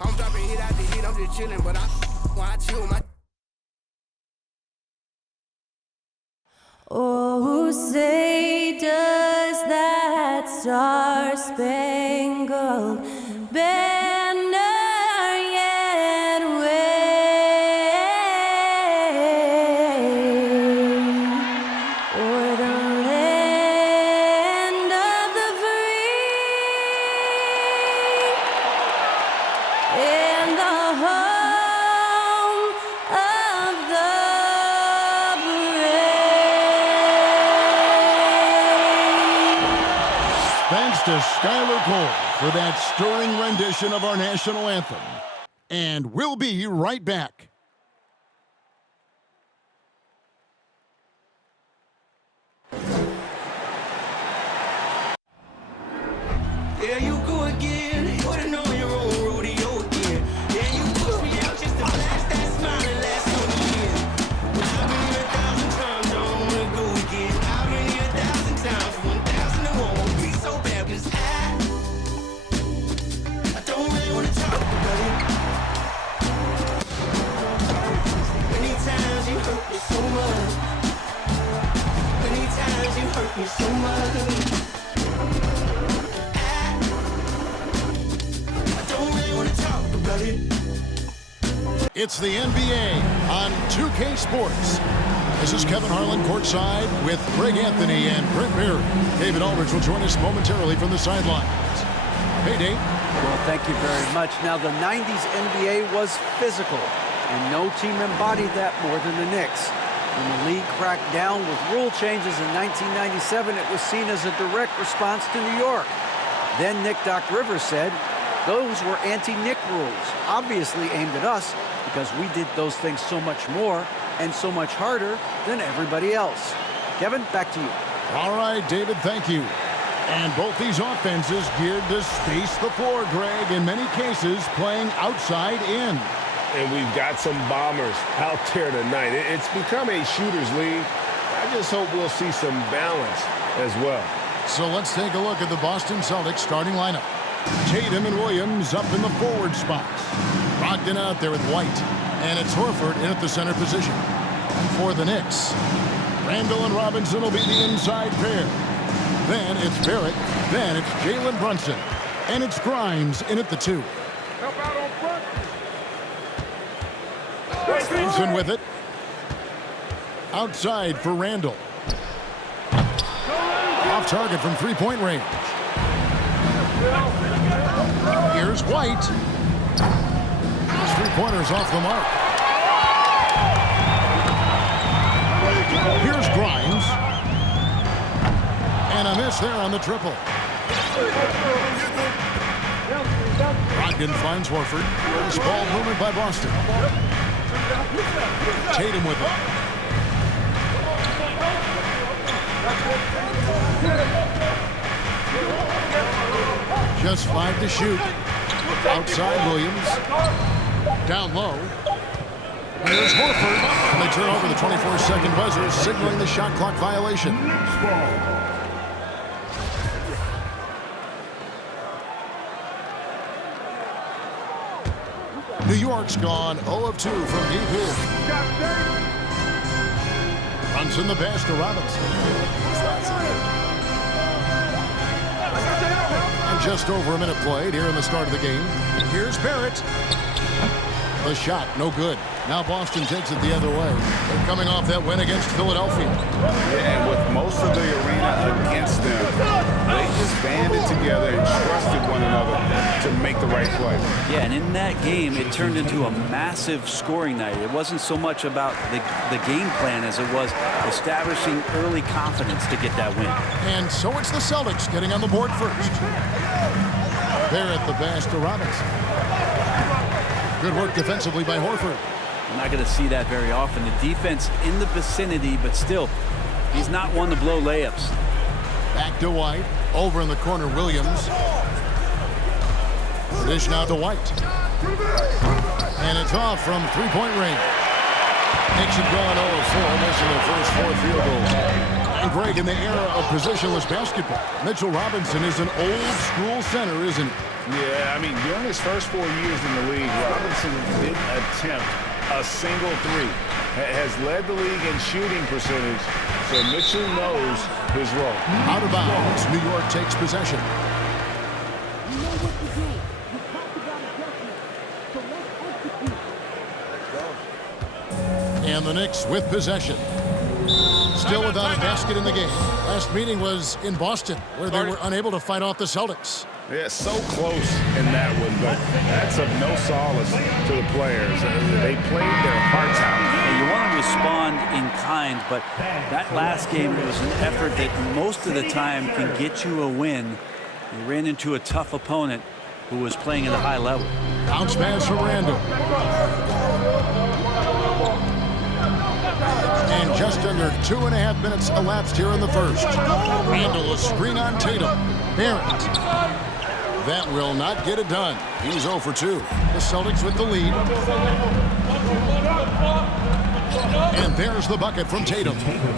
I'm dropping hit after hit, I'm just chilling, but I chill my. Oh, say does that star-spangled banner yet wave o'er the land of the free and the home of the brave. Thanks to Skylar Cole for that stirring rendition of our national anthem. And we'll be right back. There you go again. You wouldn't know your own rodeo again. Yeah, you push me out just to flash that smile and last on the year. But I've been here 1,000 times, I don't wanna go again. I've been here 1,000 times, 1,000 it won't be so bad, 'cause I don't really wanna talk about it. Many times you hurt me so much. Many times you hurt me so much. It's the NBA on 2K Sports. This is Kevin Harlan courtside with Greg Anthony and Brent Barry. David Aldridge will join us momentarily from the sidelines. Hey, Dave. Well, thank you very much. Now, the 90s NBA was physical, and no team embodied that more than the Knicks. When the league cracked down with rule changes in 1997, it was seen as a direct response to New York. Then Nick Doc Rivers said, those were anti-Nick rules, obviously aimed at us because we did those things so much more and so much harder than everybody else. Kevin, back to you. All right, David, thank you. And both these offenses geared to space the floor, Greg, in many cases playing outside in. And we've got some bombers out there tonight. It's become a shooter's league. I just hope we'll see some balance as well. So let's take a look at the Boston Celtics starting lineup. Tatum and Williams up in the forward spots. Brogdon out there with White. And it's Horford in at the center position. For the Knicks, Randall and Robinson will be the inside pair. Then it's Barrett. Then it's Jalen Brunson. And it's Grimes in at the 2. Help out on front. Brunson with it. Outside for Randall. Off target from three-point range. Here's White. His three-pointer's off the mark. Here's Grimes. And a miss there on the triple. Brogdon finds Horford. This ball movement by Boston. Tatum with it. Just 5 to shoot. Outside Williams. Down low. Here's Horford. And they turn over the 24-second buzzer, signaling the shot clock violation. New York's gone 0 of 2 from deep here. Brunson the pass to Robinson. And just over a minute played here in the start of the game. Here's Barrett. The shot, no good. Now Boston takes it the other way. They're coming off that win against Philadelphia. Yeah, and with most of the arena against them, they just banded together and trusted one another to make the right play. Yeah, and in that game, it turned into a massive scoring night. It wasn't so much about the game plan as it was establishing early confidence to get that win. And so it's the Celtics getting on the board first. Barrett the pass to Robinson. Good work defensively by Horford. We're not going to see that very often. The defense in the vicinity, but still, he's not one to blow layups. Back to White. Over in the corner, Williams. Dish now to White. And it's off from three-point range. Knicks have gone 0 of 4, missing their first 4 field goals. And Greg, in the era of positionless basketball, Mitchell Robinson is an old-school center, isn't he? Yeah, I mean, during his first 4 years in the league, Robinson didn't attempt a single three. Has led the league in shooting percentage, so Mitchell knows his role. Out of bounds, New York takes possession. And the Knicks with possession. Still without a basket in the game. Last meeting was in Boston, where they were unable to fight off the Celtics. Yeah, so close in that one, but that's of no solace to the players. They played their hearts out. And you want to respond in kind, but that last game was an effort that most of the time can get you a win. You ran into a tough opponent who was playing at a high level. Bounce pass from Randall. And just under 2.5 minutes elapsed here in the first. Randall, a screen on Tatum. Barrett. That will not get it done. He's 0 for 2. The Celtics with the lead. And there's the bucket from Tatum.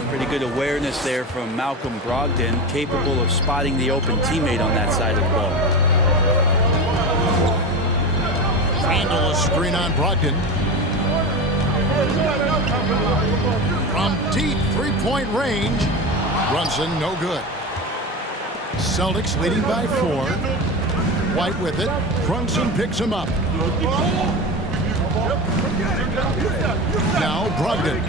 Pretty good awareness there from Malcolm Brogdon, capable of spotting the open teammate on that side of the ball. Randall, a screen on Brogdon. From deep three-point range. Brunson, no good. Celtics leading by 4. White with it. Brunson picks him up. Now Brogdon.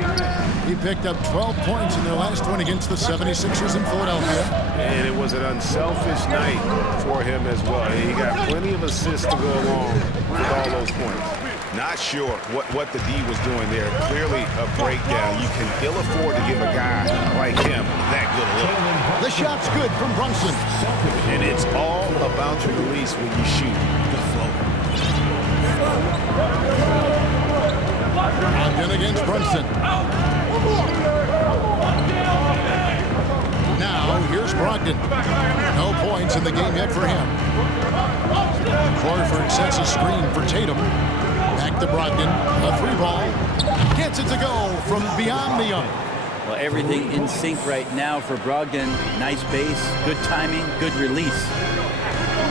He picked up 12 points in their last one against the 76ers in Philadelphia. And it was an unselfish night for him as well. He got plenty of assists to go along with all those points. Not sure what the D was doing there. Clearly a breakdown. You can ill afford to give a guy like him that good a look. The shot's good from Brunson. And it's all about your release when you shoot the flow. Brogdon against Brunson. Now here's Brogdon. No points in the game yet for him. Horford sets a screen for Tatum. Back to Brogdon. A 3-ball. Gets it to go from beyond the arc. Well, everything in sync right now for Brogdon. Nice base, good timing, good release.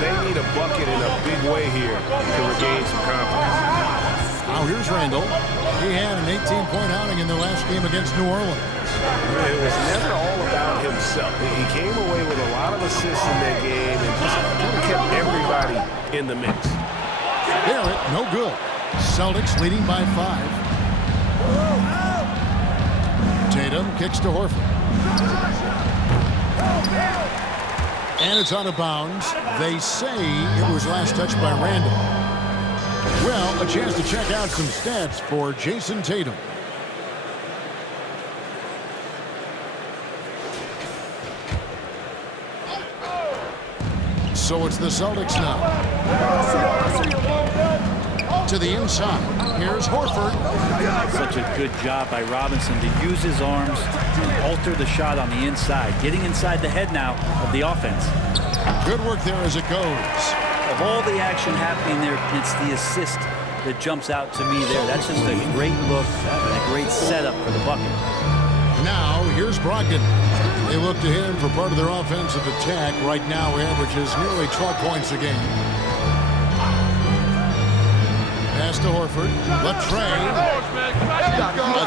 They need a bucket in a big way here to regain some confidence. Now here's Randall. He had an 18-point outing in the last game against New Orleans. It was never all about himself. He came away with a lot of assists in that game and just kind of kept everybody in the mix. Barrett, no good. Celtics leading by 5. Tatum kicks to Horford. And it's out of bounds. They say it was last touched by Randall. Well, a chance to check out some stats for Jason Tatum. So it's the Celtics now. To the inside. Here's Horford. Such a good job by Robinson to use his arms and alter the shot on the inside. Getting inside the head now of the offense. Good work there as it goes. Of all the action happening there, it's the assist that jumps out to me there. That's just a great look and a great setup for the bucket. Now, here's Brogdon. They look to him for part of their offensive attack. Right now, he averages nearly 12 points a game. Pass to Horford. Latrey.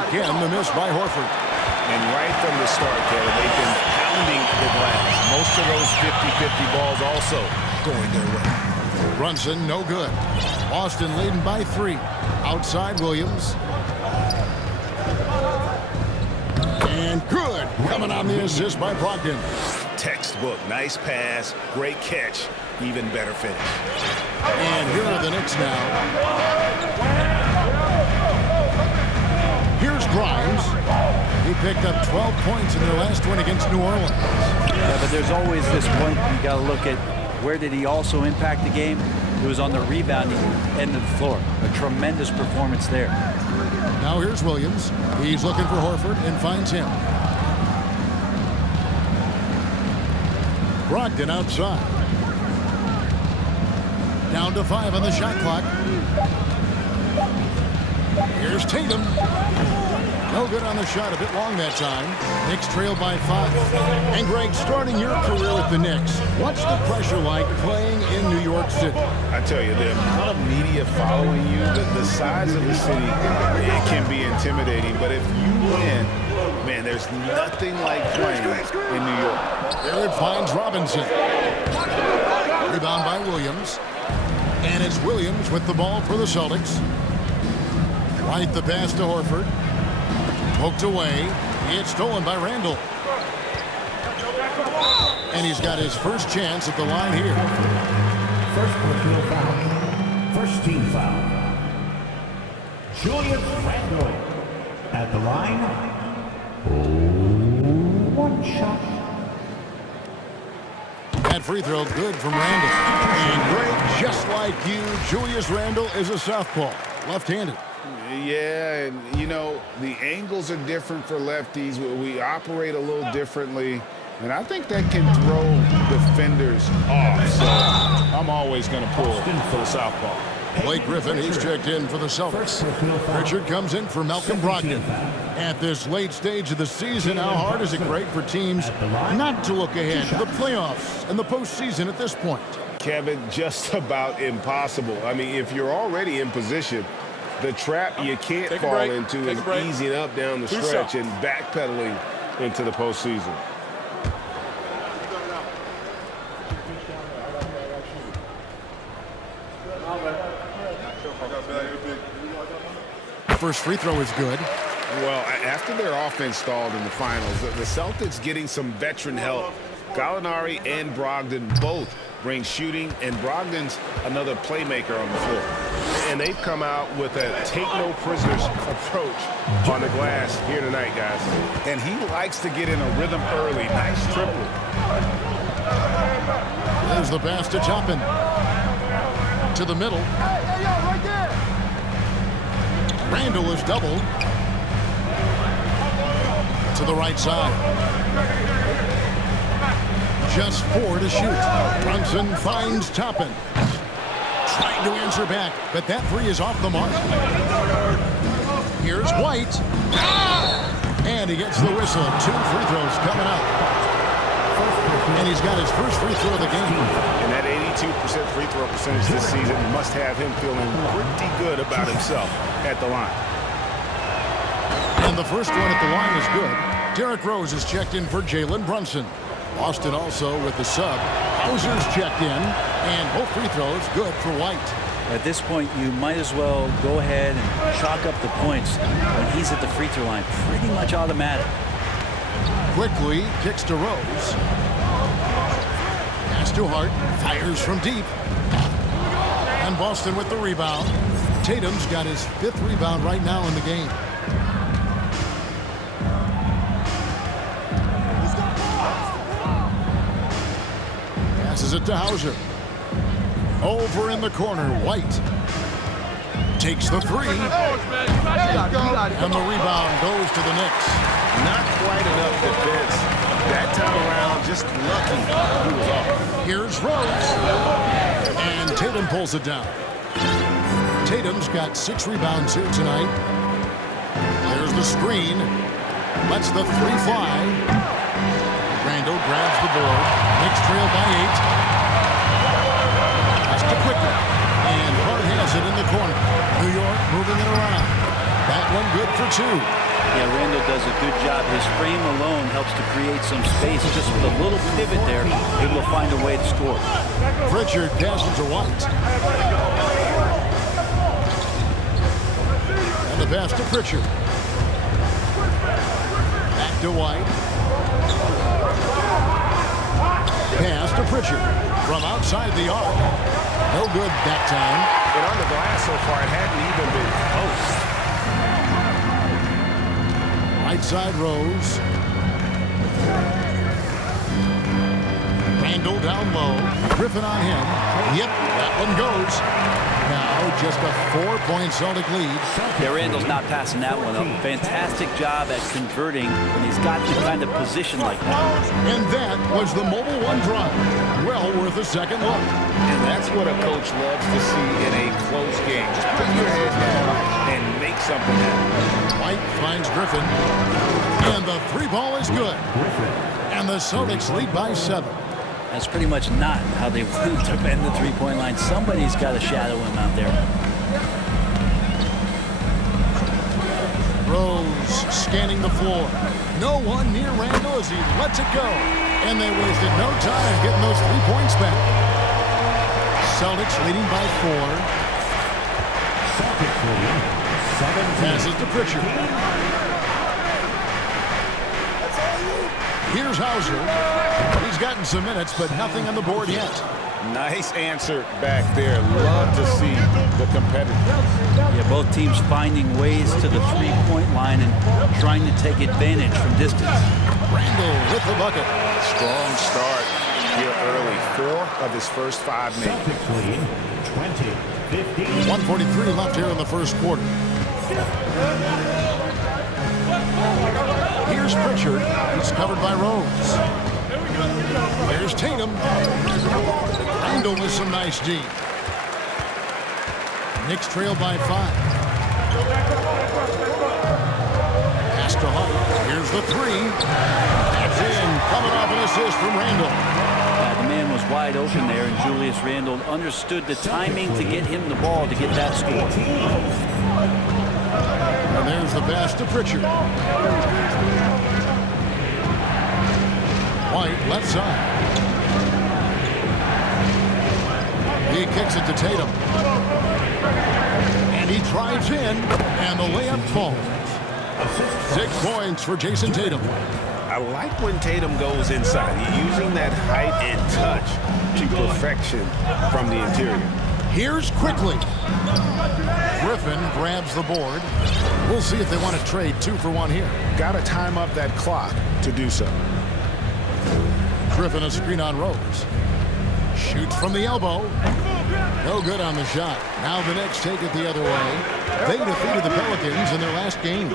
Again, the miss by Horford. And right from the start, Kevin, they've been pounding the glass. Most of those 50-50 balls also going their way. Brunson, no good. Boston leading by 3. Outside Williams. And good. Coming on the assist by Brogdon. Textbook. Nice pass. Great catch. Even better finish. And here are the Knicks now. Here's Grimes. He picked up 12 points in their last one against New Orleans. Yeah, but there's always this point you got to look at where did he also impact the game? It was on the rebounding end of the floor. A tremendous performance there. Now here's Williams. He's looking for Horford and finds him. Brogdon outside. Down to 5 on the shot clock. Here's Tatum. No good on the shot, a bit long that time. Knicks trail by 5. And Greg, starting your career with the Knicks, what's the pressure like playing in New York City? I tell you, the amount of media following you, the size of the city, it can be intimidating. But if you win, man, there's nothing like playing in New York. There it finds Robinson. Rebound by Williams. And it's Williams with the ball for the Celtics. Right the pass to Horford. Poked away. It's stolen by Randall. And he's got his first chance at the line here. First personal foul. First team foul. Julius Randle at the line. One shot. That free throw good from Randall. And Greg, just like you, Julius Randle is a southpaw, left-handed. Yeah, and, you know, the angles are different for lefties. We operate a little differently, and I think that can throw defenders off. So I'm always going to pull for the southpaw. Blake Griffin, he's checked in for the Celtics. Richard comes in for Malcolm Brogdon. At this late stage of the season, how hard is it great for teams not to look ahead to the playoffs and the postseason at this point? Kevin, just about impossible. I mean, if you're already in position, the trap you can't fall into is easing up down the stretch and backpedaling into the postseason. First free throw is good. Well, after their offense stalled in the finals, the Celtics getting some veteran help. Gallinari and Brogdon both bring shooting, and Brogdon's another playmaker on the floor. And they've come out with a take-no-prisoners approach on the glass here tonight, guys. And he likes to get in a rhythm early. Nice triple. There's the pass to Toppin. To the middle. Randall is doubled. To the right side. Just 4 to shoot. Brunson finds Toppin. Trying to answer back, but that three is off the mark. Here's White. And he gets the whistle. 2 free throws coming up. And he's got his first free throw of the game. And that 82% free throw percentage this season must have him feeling pretty good about himself at the line. And the first one at the line is good. Derrick Rose is checked in for Jalen Brunson. Boston also with the sub. Hauser's checked in, and both free throws good for White. At this point, you might as well go ahead and chalk up the points when he's at the free throw line. Pretty much automatic. Quickly kicks to Rose. Pass to Hart. Fires from deep. And Boston with the rebound. Tatum's got his 5th rebound right now in the game. Passes it to Hauser. Over in the corner, White takes the three. And the rebound goes to the Knicks. Not quite enough defense. That time around, just lucky he was off. Here's Rose. And Tatum pulls it down. Tatum's got 6 rebounds here tonight. There's the screen. Lets the three fly. Randall grabs the board. Knicks trail by 8. Pass to Quickly. And Hart has it in the corner. New York moving it around. That one good for 2. Yeah, Randall does a good job. His frame alone helps to create some space. Just with a little pivot there, able to find a way to score. Pritchard passes to White. And the pass to Pritchard. Back to White. Pass to Pritchard from outside the arc. No good that time. And on the glass so far, it hadn't even been close. Right side Rose. Randall down low. Griffin on him. Yep, that one goes. Now just a 4-point Celtic lead. Yeah, Randall's not passing that one up. Fantastic job at converting when he's got the kind of position like that. And that was the Mobile One drive. Well worth a second look. And that's what a coach loves to see in a close game. Just put your head down and make something happen. White finds Griffin. And the three ball is good. And the Celtics lead by 7. That's pretty much not how they want to defend the three-point line. Somebody's got to shadow him out there. Rose scanning the floor. No one near Randall as he lets it go. And they wasted no time getting those 3 points back. Celtics leading by 4. Passes to Pritchard. Here's Hauser. He's gotten some minutes, but nothing on the board yet. Nice answer back there. Love to see the competitors. Yeah, both teams finding ways to the three-point line and trying to take advantage from distance. Randall with the bucket. Strong start here early. 4 of his first 5 minutes. Celtics lead 20-15. 1:43 left here in the first quarter. Here's Pritchard. He's covered by Rose. There's Tatum. Randall with some nice D. Knicks trail by 5. Pass to Hunt. Here's the 3. That's in. Coming off an assist from Randall. The man was wide open there, and Julius Randle understood the timing to get him the ball to get that score. And there's the pass to Pritchard. White left side. He kicks it to Tatum. And he drives in, and the layup falls. 6 points for Jason Tatum. I like when Tatum goes inside. He's using that height and touch to perfection from the interior. Here's Quickly. Griffin grabs the board. We'll see if they want to trade 2 for 1 here. Got to time up that clock to do so. Griffin a screen on Rose. Shoots from the elbow. No good on the shot. Now the Knicks take it the other way. They defeated the Pelicans in their last game.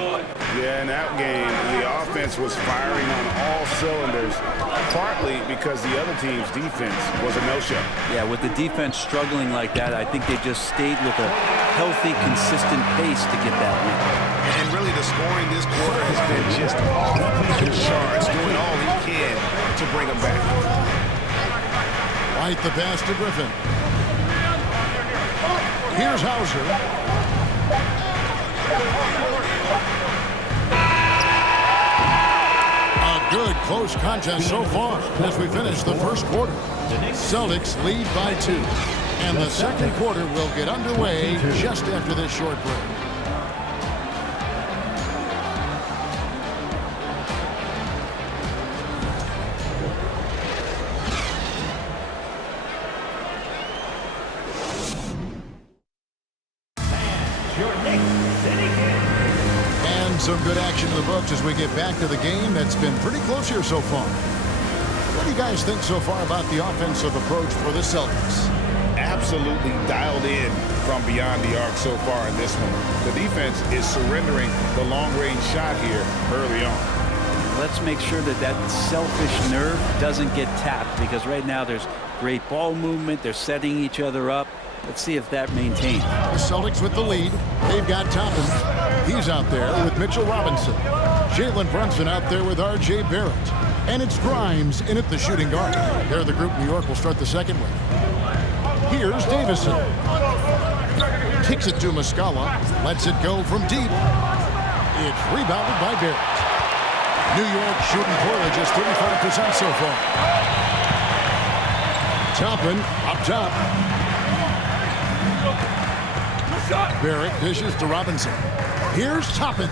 Yeah, in that game, the offense was firing on all cylinders, partly because the other team's defense was a no-show. Yeah, with the defense struggling like that, I think they just stayed with a healthy, consistent pace to get that win. And really the scoring this quarter has been just off the charts, doing all he can to bring them back. White the pass to Griffin. Here's Hauser. A good close contest so far as we finish the first quarter. Celtics lead by 2. And the second quarter will get underway just after this short break. Some good action in the books as we get back to the game that's been pretty close here so far. What do you guys think so far about the offensive approach for the Celtics? Absolutely dialed in from beyond the arc so far in this one. The defense is surrendering the long-range shot here early on. Let's make sure that that selfish nerve doesn't get tapped, because right now there's great ball movement. They're setting each other up. Let's see if that maintains. The Celtics with the lead. They've got Toppin. He's out there with Mitchell Robinson. Jalen Brunson out there with R.J. Barrett. And it's Grimes in at the shooting guard. They're the group New York will start the second with. Here's Davison. Kicks it to Muscala. Lets it go from deep. It's rebounded by Barrett. New York shooting poorly, just 35% so far. Toppin up top. Barrett dishes to Robinson. Here's Toppin.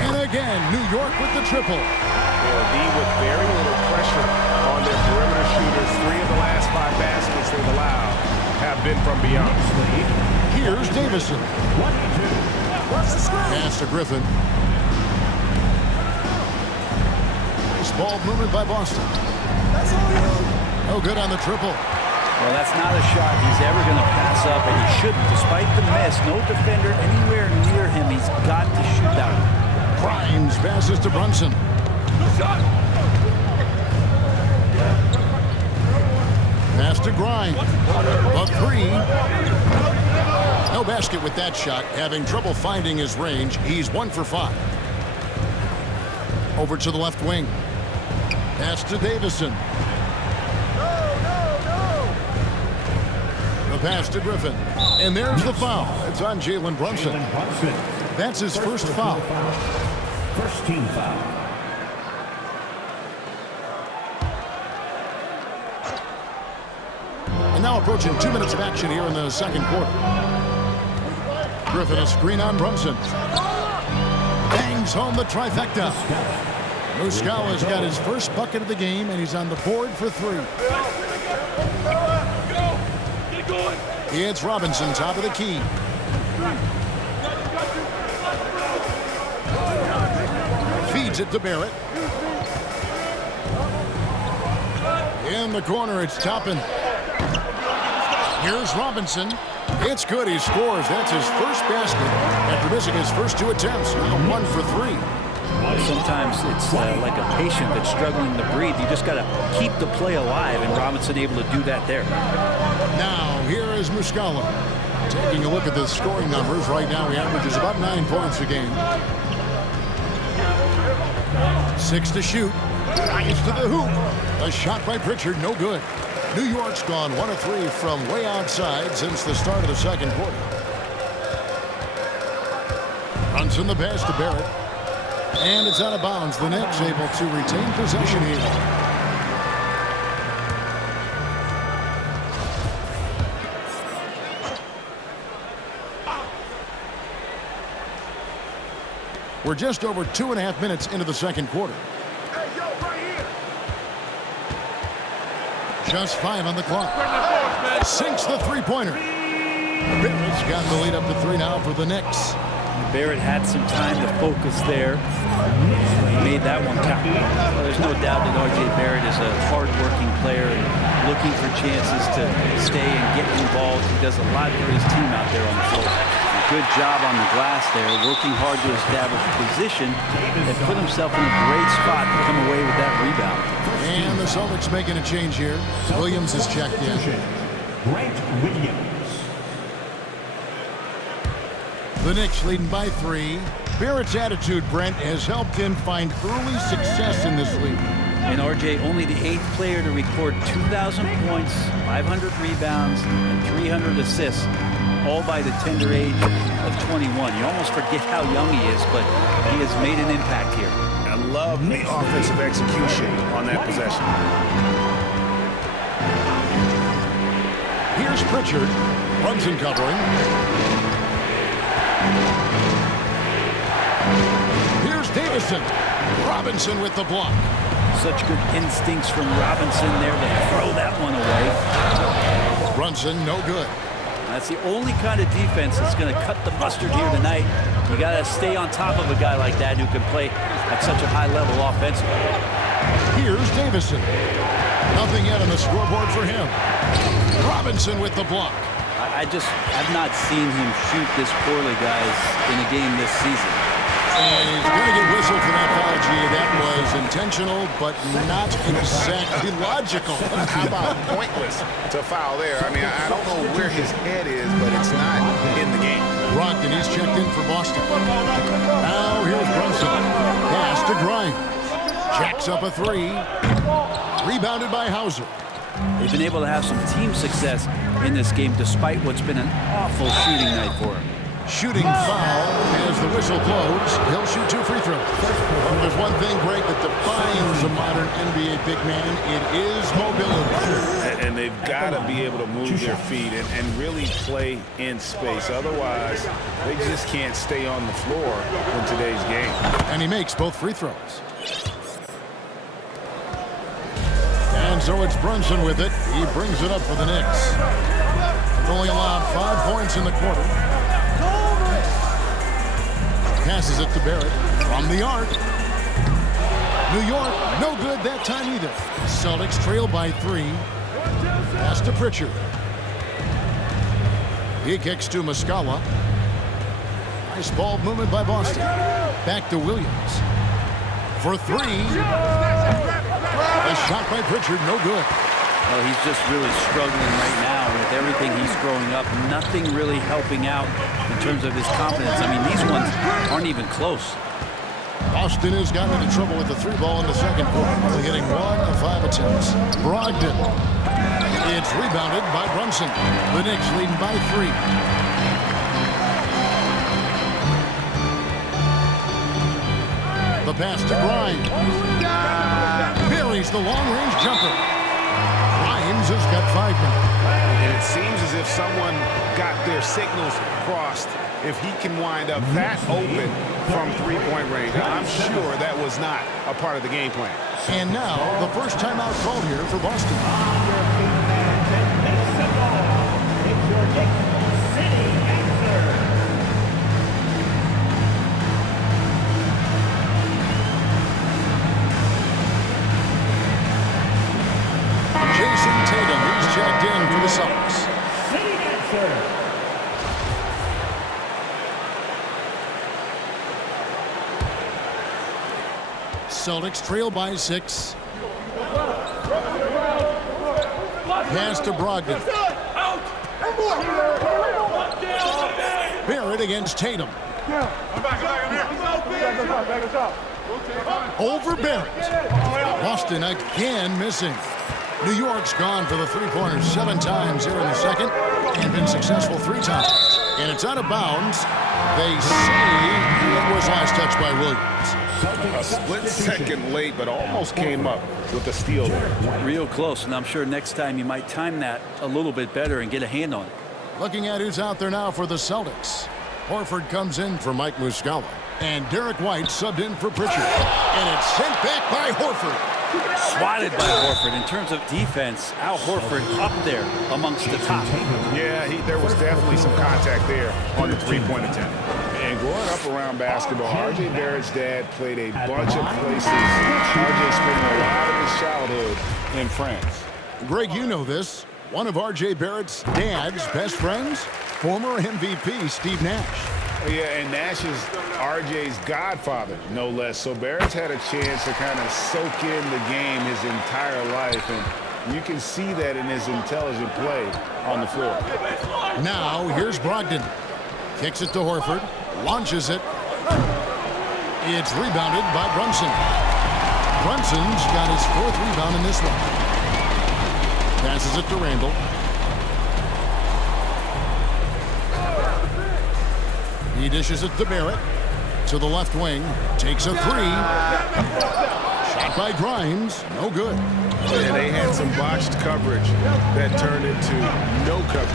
And again, New York with the triple. D with very little pressure on their perimeter shooters. 3 of the last 5 baskets they've allowed have been from beyond. Here's Davison. Pass to Griffin. Nice ball movement by Boston. No good on the triple. Well, that's not a shot he's ever going to pass up, and he shouldn't. Despite the miss, no defender anywhere near him. He's got to shoot that one. Grimes passes to Brunson. Pass to Grimes. A 3. No No basket with that shot. Having trouble finding his range. He's 1 for 5. Over to the left wing. Pass to Davison. The pass to Griffin. And there's the foul. It's on Jalen Brunson. That's his first foul. First team foul. And now approaching 2 minutes of action here in the second quarter. Griffin a screen on Brunson. Bangs home the trifecta. Muscala's got his first bucket of the game, and he's on the board for 3. It's Robinson, top of the key. Feeds it to Barrett. In the corner, it's Toppin. Here's Robinson. It's good. He scores. That's his first basket after missing his first 2 attempts. Now 1 for 3. Sometimes it's like a patient that's struggling to breathe. You just got to keep the play alive, and Robinson able to do that there. Now, here is Muscala. Taking a look at the scoring numbers. Right now, he averages about 9 points a game. 6 to shoot. Drives to the hoop. A shot by Pritchard, no good. New York's gone 1 of 3 from way outside since the start of the second quarter. Brunson the pass to Barrett. And it's out of bounds. The Knicks able to retain possession here. We're just over 2.5 minutes into the second quarter. Just 5 on the clock. Sinks the three-pointer. Barrett's got the lead up to 3 now for the Knicks. Barrett had some time to focus there. He made that one count. Well, there's no doubt that R.J. Barrett is a hard-working player and looking for chances to stay and get involved. He does a lot for his team out there on the floor. A good job on the glass there, working hard to establish a position and put himself in a great spot to come away with that rebound. And the Celtics making a change here. Williams is checked in. Grant Williams. The Knicks leading by 3. Barrett's attitude, Brent, has helped him find early success in this league. And R.J. only the 8th player to record 2,000 points, 500 rebounds, and 300 assists, all by the tender age of 21. You almost forget how young he is, but he has made an impact here. I love the offensive execution on that possession. Here's Pritchard. Brunson covering. Here's Davison. Robinson with the block. Such good instincts from Robinson there to throw that one away. Brunson, no good. That's the only kind of defense that's going to cut the mustard here tonight. You got to stay on top of a guy like that who can play at such a high level offensively. Here's Davison. Nothing yet on the scoreboard for him. Robinson with the block. I've not seen him shoot this poorly, guys, in a game this season. And he's going to get whistled for that foul, G. That was intentional, but not exactly logical. How about pointless to foul there? I mean, I don't know where his head is, but it's not in the game. Brogdon, he's checked in for Boston. Now here's Brunson. Pass to Grimes. Jacks up a 3. Rebounded by Hauser. They've been able to have some team success in this game despite what's been an awful shooting night for him. Shooting foul as the whistle blows. He'll shoot 2 free throws. Well, there's one thing, Greg, that defines a modern NBA big man. It is mobility. And they've got to be able to move their feet and really play in space. Otherwise, they just can't stay on the floor in today's game. And he makes both free throws. And so it's Brunson with it. He brings it up for the Knicks. Only allowed 5 points in the quarter. Passes it to Barrett from the arc. New York, no good that time either. Celtics trail by 3. Pass to Pritchard. He kicks to Muscala. Nice ball movement by Boston. Back to Williams. For 3. A shot by Pritchard, no good. Well, he's just really struggling right now with everything he's growing up. Nothing really helping out in terms of his confidence. I mean, these ones aren't even close. Boston has gotten into trouble with the 3 ball in the second quarter, only hitting 1 of 5 attempts. Brogdon. It's rebounded by Brunson. The Knicks leading by 3. The pass to Grimes. Buries the long-range jumper. Grimes has got 5 now. And it seems as if someone got their signals crossed. If he can wind up that open from three-point range, I'm sure that was not a part of the game plan. And now, the first timeout called here for Boston. Jason Tatum is checked in for the Celtics. Celtics trail by 6. Pass to Brogdon. Barrett against Tatum. Over Barrett. Boston again missing. New York's gone for the 3-pointers 7 times here in the second and been successful 3 times. And it's out of bounds. They say it was last touched by Williams. A split second late, but almost came up with the steal there. Real close, and I'm sure next time you might time that a little bit better and get a hand on it. Looking at who's out there now for the Celtics. Horford comes in for Mike Muscala. And Derek White subbed in for Pritchard. And it's sent back by Horford. Swatted by Horford. In terms of defense, Al Horford up there amongst the top. Yeah, there was definitely some contact there on the 3-point attempt. And growing up around basketball, R.J. Barrett's dad played a bunch of places. R.J. spent a lot of his childhood in France. Greg, you know this. One of R.J. Barrett's dad's best friends, former MVP Steve Nash. Yeah, and Nash is R.J.'s godfather, no less. So Barrett's had a chance to kind of soak in the game his entire life, and you can see that in his intelligent play on the floor. Now, here's Brogdon. Kicks it to Horford. Launches it. It's rebounded by Brunson. Brunson's got his 4th rebound in this one. Passes it to Randall. He dishes it to Barrett. To the left wing. Takes a 3. Shot by Grimes. No good. And they had some botched coverage that turned into no coverage.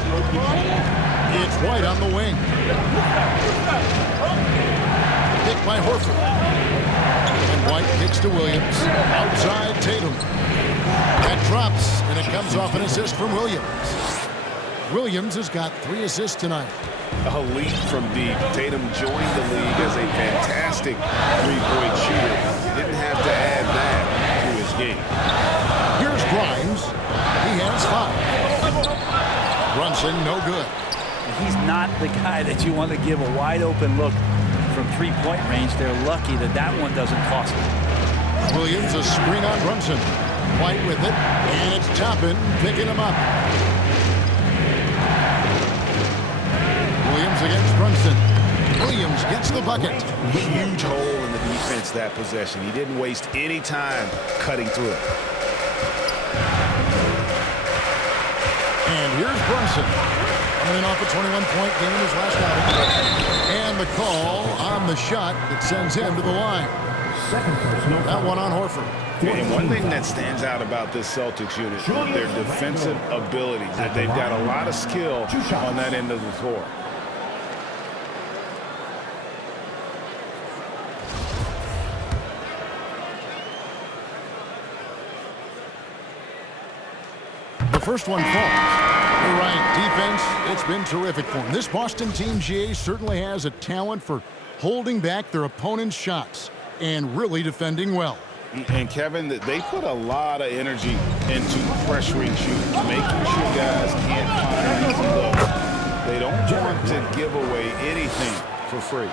It's White on the wing. Picked by Horford. And White kicks to Williams. Outside Tatum. That drops, and it comes off an assist from Williams. Williams has got 3 assists tonight. A leap from deep. Tatum joined the league as a fantastic 3-point shooter. Didn't have to add that to his game. Here's Grimes. He has 5. Brunson, no good. He's not the guy that you want to give a wide open look from 3-point range. They're lucky that that one doesn't cost them. Williams, a screen on Brunson. White with it, and it's Toppin picking him up. Williams against Brunson. Williams gets the bucket. Huge hole in the defense that possession. He didn't waste any time cutting through it. And here's Brunson. Coming off a 21-point game in his last outing. And the call on the shot that sends him to the line. That one on Horford. And one thing that stands out about this Celtics unit, their defensive abilities. That they've got a lot of skill on that end of the floor. The first one falls. You're right. Defense, it's been terrific for them. This Boston team, GA, certainly has a talent for holding back their opponent's shots and really defending well. And Kevin, they put a lot of energy into pressuring shooters, making sure guys can't find easy looks. They don't want to give away anything for free.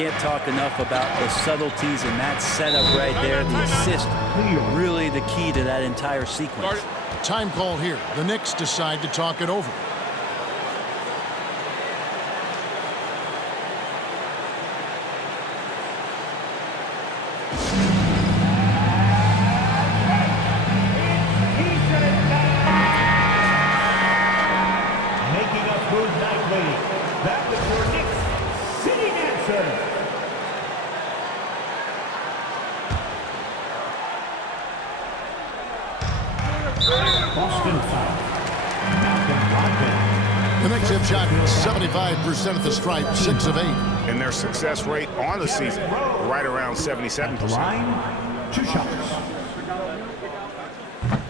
can't talk enough about the subtleties in that setup right there. The assist, really the key to that entire sequence. Time call here. The Knicks decide to talk it over. Making us move nightly. That was your Knicks sitting answer. Boston foul. Malcolm Brogdon. The Knicks have shot 75% at the stripe, 6 of 8. And their success rate on the season, right around 77%. Line, 2 shots.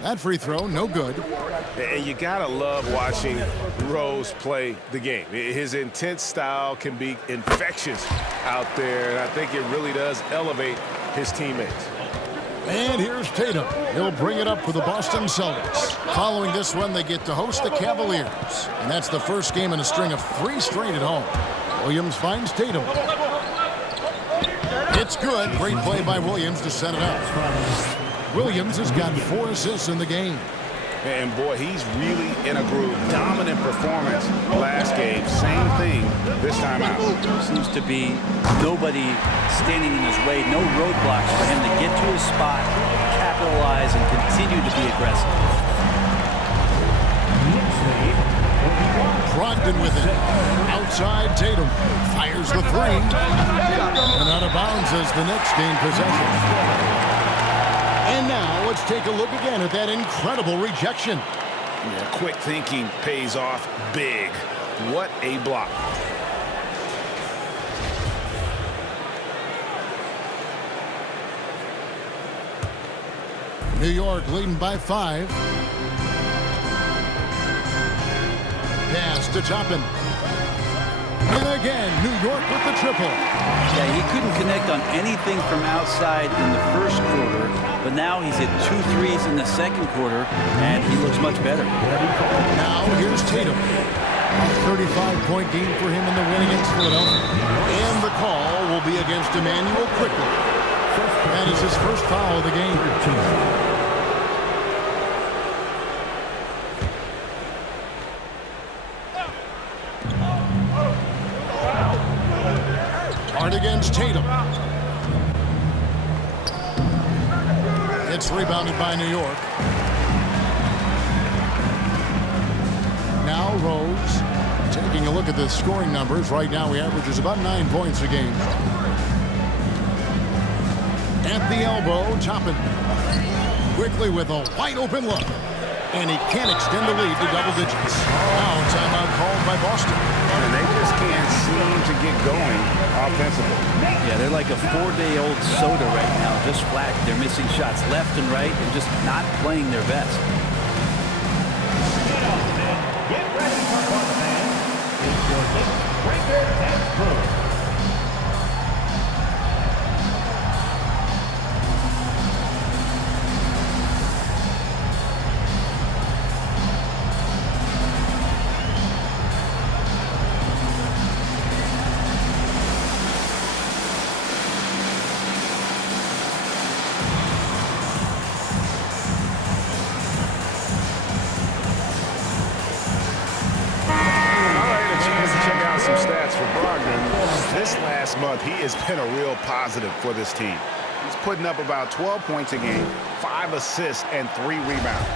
That free throw, no good. And you gotta love watching Rose play the game. His intense style can be infectious out there, and I think it really does elevate his teammates. And here's Tatum. He'll bring it up for the Boston Celtics. Following this one, they get to host the Cavaliers. And that's the first game in a string of 3 straight at home. Williams finds Tatum. It's good. Great play by Williams to set it up. Williams has got 4 assists in the game. And boy, he's really in a groove. Dominant performance last game. Same thing this time out. Seems to be nobody standing in his way, no roadblocks for him to get to his spot, capitalize, and continue to be aggressive. Brogdon with it. Outside Tatum. Fires the 3. And out of bounds as the Knicks gain possession. And now let's take a look again at that incredible rejection. Yeah, quick thinking pays off big. What a block. New York leading by 5. Pass to Toppin. And again, New York with the triple. Yeah, he couldn't connect on anything from outside in the first quarter, but now he's hit 2 threes in the second quarter, and he looks much better. Now here's Tatum. A 35-point game for him in the win against Philadelphia. And the call will be against Emmanuel Quickly. That is his first foul of the game. Hard against Tatum. It's rebounded by New York. Now Rose. Taking a look at the scoring numbers. Right now he averages about 9 points a game. At the elbow, Toppin. Quickly with a wide open look. And he can't extend the lead to double digits. Now timeout called by Boston. And they just can't seem to get going offensively. Yeah, they're like a 4-day-old soda right now, just flat. They're missing shots left and right and just not playing their best. Get ready for fun, fans. It's your Knicks Breaker and Brewer. Month, he has been a real positive for this team. He's putting up about 12 points a game, 5 assists, and 3 rebounds.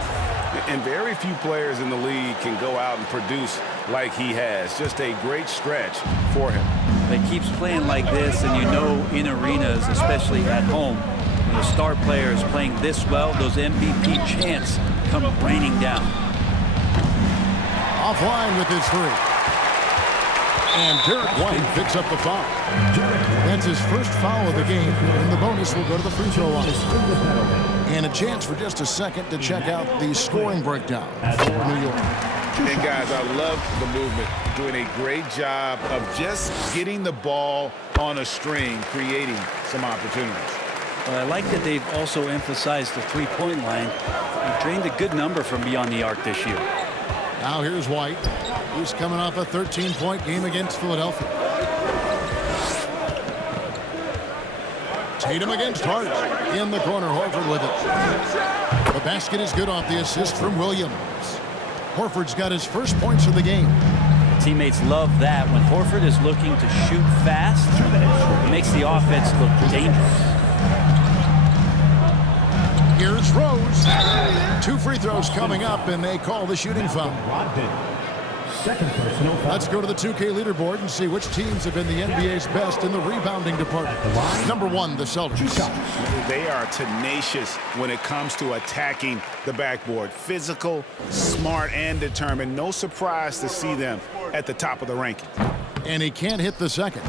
And very few players in the league can go out and produce like he has. Just a great stretch for him. But he keeps playing like this, and you know in arenas, especially at home, when a star player is playing this well, those MVP chants come raining down. Offline with his 3. And Derek White picks up the foul. That's his first foul of the game, and the bonus will go to the free throw line. And a chance for just a second to check out the scoring breakdown for New York. And guys, I love the movement. Doing a great job of just getting the ball on a string, creating some opportunities. Well, I like that they've also emphasized the three-point line. He drained a good number from beyond the arc this year. Now here's White. He's coming off a 13-point game against Philadelphia. Tatum against Hart. In the corner, Horford with it. The basket is good off the assist from Williams. Horford's got his first points of the game. Teammates love that. When Horford is looking to shoot fast, it makes the offense look dangerous. Here's Rose. 2 free throws coming up, and they call the shooting foul. Second personal foul. Let's go to the 2K leaderboard and see which teams have been the NBA's best in the rebounding department. Number 1, the Celtics. They are tenacious when it comes to attacking the backboard. Physical, smart, and determined. No surprise to see them at the top of the ranking. And he can't hit the second.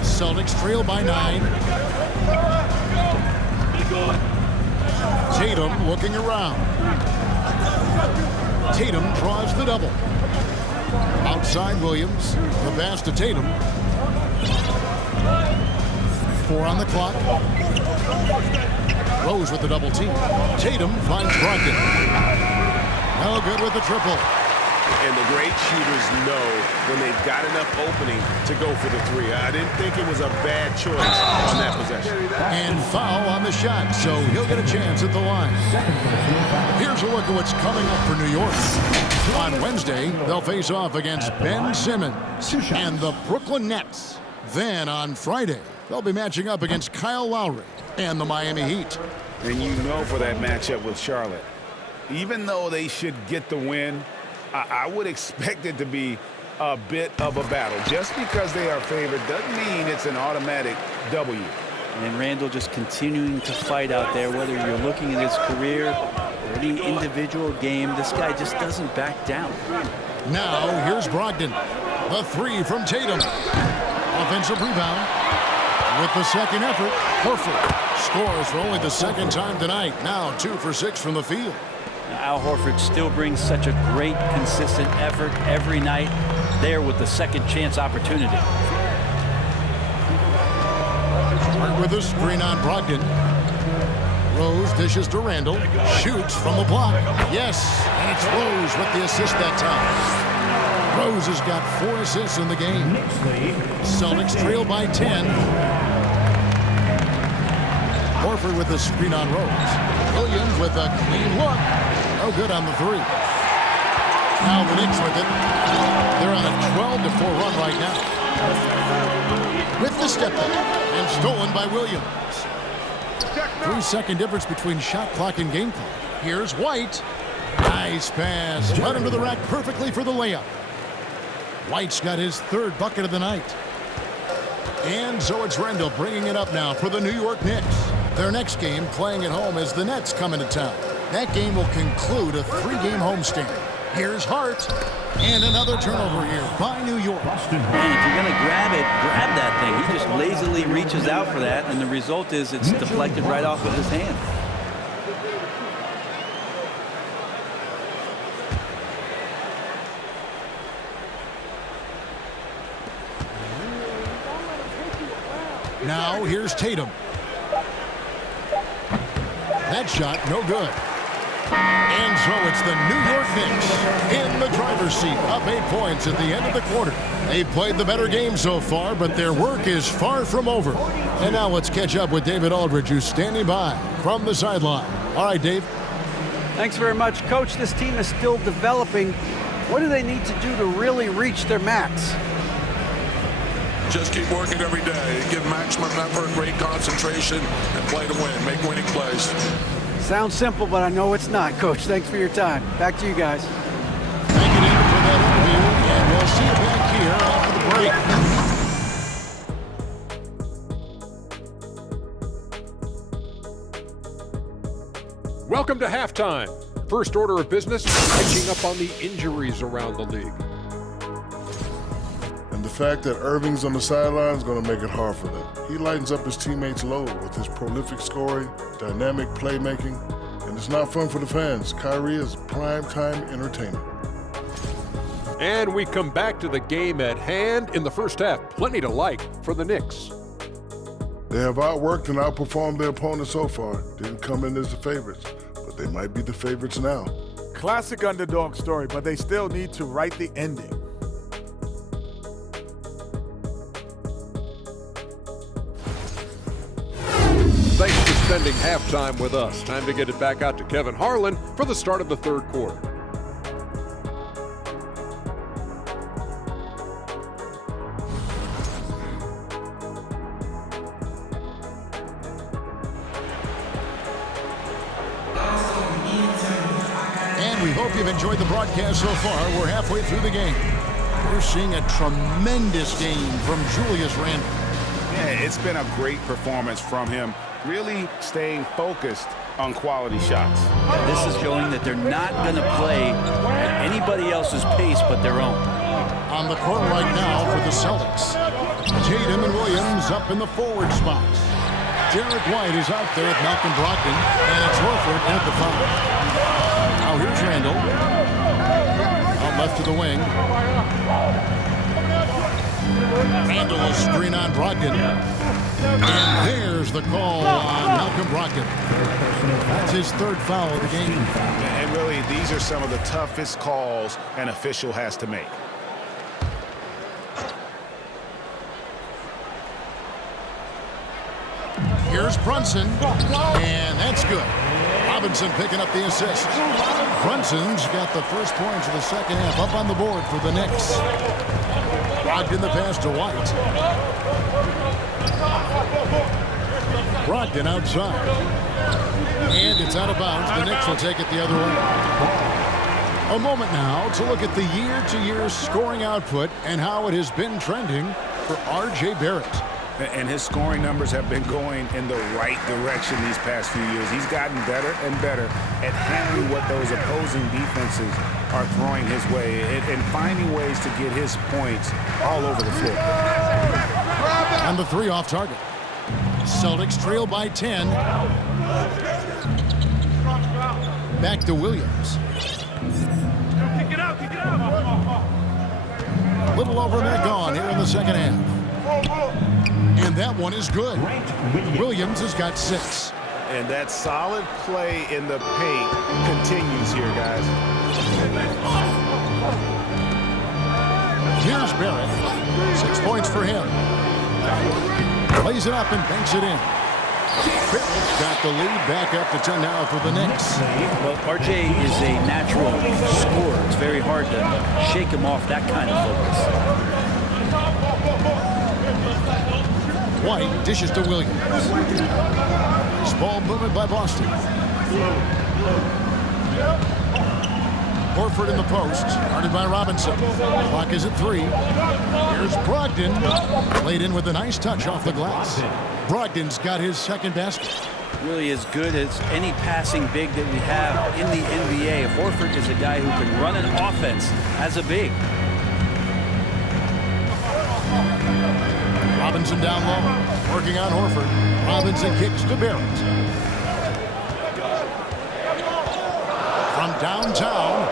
Celtics trail by 9. Tatum looking around. Tatum draws the double. Outside Williams. The pass to Tatum. 4 on the clock. Rose with the double team. Tatum finds Brogdon. No good with the triple. And the great shooters know when they've got enough opening to go for the 3. I didn't think it was a bad choice on that possession. And foul on the shot, so he'll get a chance at the line. Here's a look at what's coming up for New York. On Wednesday, they'll face off against Ben Simmons and the Brooklyn Nets. Then on Friday, they'll be matching up against Kyle Lowry and the Miami Heat. And you know for that matchup with Charlotte, even though they should get the win, I would expect it to be a bit of a battle. Just because they are favored doesn't mean it's an automatic W. And Randall just continuing to fight out there, whether you're looking at his career or any individual game, this guy just doesn't back down. Now, here's Brogdon. The 3 from Tatum. Offensive rebound. With the second effort, Horford scores for only the second time tonight. Now 2 for 6 from the field. Al Horford still brings such a great, consistent effort every night there with the second chance opportunity. With a screen on Brogdon. Rose dishes to Randall. Shoots from the block. Yes, and it's Rose with the assist that time. Rose has got 4 assists in the game. Celtics trail by 10. Horford with the screen on Rose. Williams with a clean look. No good on the 3. Now the Knicks with it. They're on a 12-4 run right now. With the step back and stolen by Williams. 3-second difference between shot clock and game clock. Here's White. Nice pass. Right under the rack perfectly for the layup. White's got his 3rd bucket of the night. And so it's Randall bringing it up now for the New York Knicks. Their next game playing at home as the Nets come into town. That game will conclude a 3-game homestand. Here's Hart. And another turnover here by New York. Man, if you're going to grab it, grab that thing. He just lazily reaches out for that, and the result is it's deflected right off of his hand. Now here's Tatum. That shot, no good. And so it's the New York Knicks in the driver's seat, up 8 points at the end of the quarter. They've played the better game so far, but their work is far from over. And now let's catch up with David Aldridge, who's standing by from the sideline. All right, Dave. Thanks very much, Coach. This team is still developing. What do they need to do to really reach their max? Just keep working every day. Give maximum effort, great concentration, and play to win. Make winning plays. Sounds simple, but I know it's not, Coach. Thanks for your time. Back to you guys. Thank you, David, for that interview, and we'll see you back here after the break. Welcome to halftime. First order of business, catching up on the injuries around the league. And the fact that Irving's on the sideline is going to make it hard for them. He lightens up his teammates' load with his prolific scoring, dynamic playmaking, and it's not fun for the fans. Kyrie is primetime entertainment. And we come back to the game at hand in the first half. Plenty to like for the Knicks. They have outworked and outperformed their opponents so far. Didn't come in as the favorites, but they might be the favorites now. Classic underdog story, but they still need to write the ending. Thanks for spending halftime with us. Time to get it back out to Kevin Harlan for the start of the third quarter. And we hope you've enjoyed the broadcast so far. We're halfway through the game. We're seeing a tremendous game from Julius Randle. Yeah, it's been a great performance from him, really staying focused on quality shots. This is showing that they're not going to play at anybody else's pace but their own. On the court right now for the Celtics. Tatum and Williams up in the forward spots. Derek White is out there with Malcolm Brogdon, and it's Horford at the foul. Now here's Randle. Out left to the wing. Randle will screen on Brogdon. And there's the call on Malcolm Brogdon. That's his third foul of the game. And really, these are some of the toughest calls an official has to make. Here's Brunson, and that's good. Robinson picking up the assist. Brunson's got the first points of the second half up on the board for the Knicks. Brogdon the pass to White. Brogdon outside. And it's out of bounds. The Knicks will take it the other way. A moment now to look at the year-to-year scoring output and how it has been trending for R.J. Barrett. And his scoring numbers have been going in the right direction these past few years. He's gotten better and better at handling what those opposing defenses are throwing his way and finding ways to get his points all over the floor. On the three off target. Celtics trail by 10. Back to Williams. A little over and gone here in the second half. And that one is good. Williams has got 6. And that solid play in the paint continues here, guys. Here's Barrett. 6 points for him. Plays it up and banks it in. Barrett's got the lead back up to 10 now for the Knicks. Well, RJ is a natural scorer. It's very hard to shake him off that kind of focus. White dishes to Williams. This ball movement by Boston. Horford in the post, guarded by Robinson. Clock is at 3. Here's Brogdon, played in with a nice touch off the glass. Brogdon's got his second basket. Really as good as any passing big that we have in the NBA. Horford is a guy who can run an offense as a big. Robinson down low, working on Horford. Robinson kicks to Barrett. From downtown,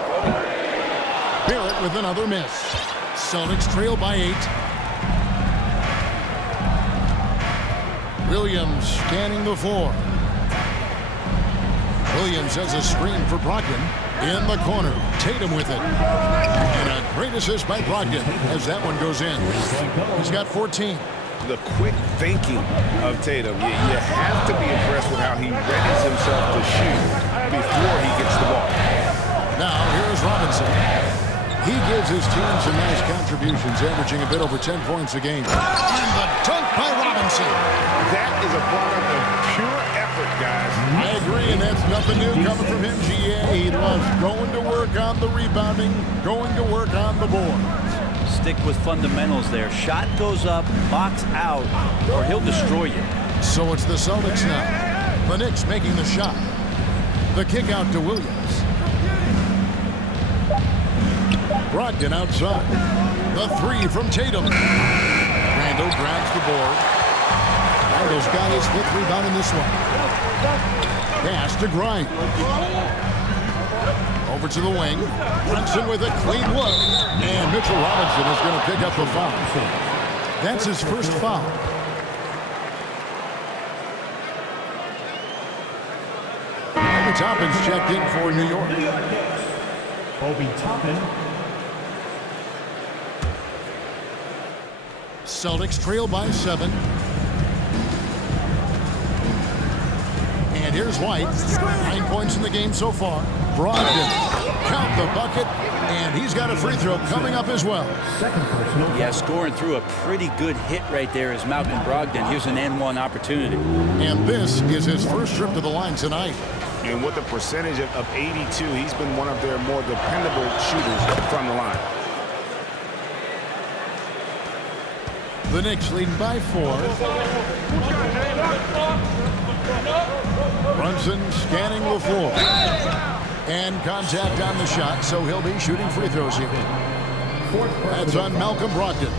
Barrett with another miss. Celtics trail by 8. Williams scanning the floor. Williams has a screen for Brogdon. In the corner, Tatum with it. And a great assist by Brogdon as that one goes in. He's got 14. The quick thinking of Tatum. You have to be impressed with how he readies himself to shoot before he gets the ball. Now, here's Robinson. He gives his team some nice contributions, averaging a bit over 10 points a game. And the dunk by Robinson. That is a product of pure effort, guys. I agree, and that's nothing new coming from him, GA. He loves going to work on the rebounding, going to work on the board. Stick with fundamentals there. Shot goes up, box out, or he'll destroy you. So it's the Celtics now. The Knicks making the shot. The kick out to Williams. Brogdon outside. The 3 from Tatum. Randle grabs the board. Randle's got his 5th rebound in this one. Pass to Grimes. Over to the wing. Brunson with a clean look. And Mitchell Robinson is going to pick up the foul. That's his first foul. Obi Toppin's checked in for New York. Obi Toppin. Celtics trail by 7. And here's White. 9 points in the game so far. Brogdon, count the bucket, and he's got a free throw coming up as well. Yeah, scoring through a pretty good hit right there is Malcolm Brogdon. Here's an N1 opportunity. And this is his first trip to the line tonight. And with a percentage of 82, he's been one of their more dependable shooters from the line. The Knicks leading by 4. Brunson scanning the floor. And contact on the shot, so he'll be shooting free throws here. That's on Malcolm Brogdon.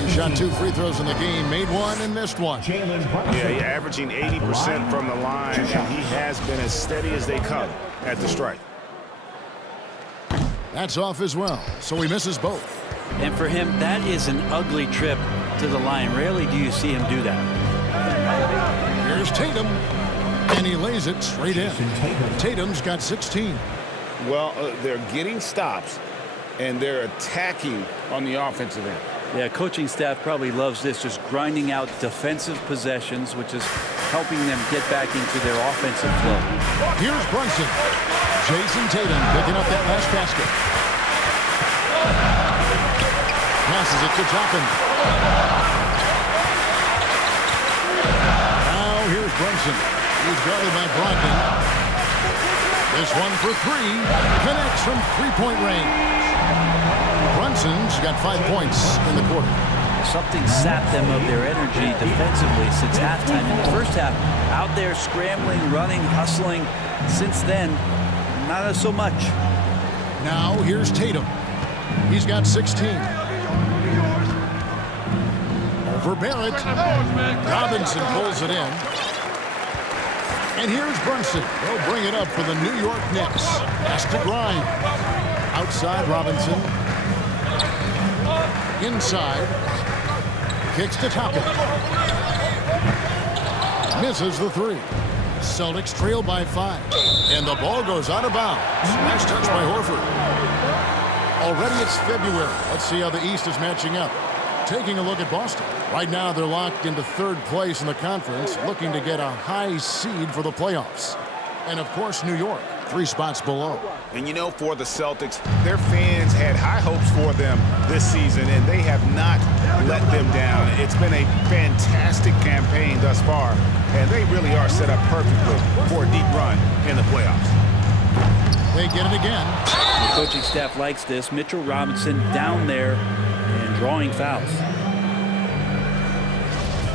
He shot 2 free throws in the game, made 1 and missed 1. Yeah, he's averaging 80% from the line, and he has been as steady as they come at the strike. That's off as well, so he misses both. And for him, that is an ugly trip to the line. Rarely do you see him do that. Here's Tatum, and he lays it straight in. Tatum's got 16. Well, they're getting stops, and they're attacking on the offensive end. Yeah, coaching staff probably loves this, just grinding out defensive possessions, which is helping them get back into their offensive flow. Here's Brunson. Jason Tatum picking up that last basket. Passes it to Toppin. Now here's Brunson. He's guarded by Brogdon. This one for 3. Connects from 3-point range. Brunson's got 5 points in the quarter. Something sapped them of their energy defensively since halftime. In the first half, out there scrambling, running, hustling. Since then, not so much. Now here's Tatum. He's got 16. Over Barrett. Robinson pulls it in. And here's Brunson. They'll bring it up for the New York Knicks. Has to grind. Outside Robinson. Inside. Kicks to Toppin. Misses the 3. Celtics trail by 5. And the ball goes out of bounds. Nice touch by Horford. Already it's February. Let's see how the East is matching up. Taking a look at Boston. Right now they're locked into 3rd place in the conference, looking to get a high seed for the playoffs. And of course, New York, 3 spots below. And you know, for the Celtics, their fans had high hopes for them this season, and they have not let them down. It's been a fantastic campaign thus far, and they really are set up perfectly for a deep run in the playoffs. They get it again. The coaching staff likes this. Mitchell Robinson down there and drawing fouls.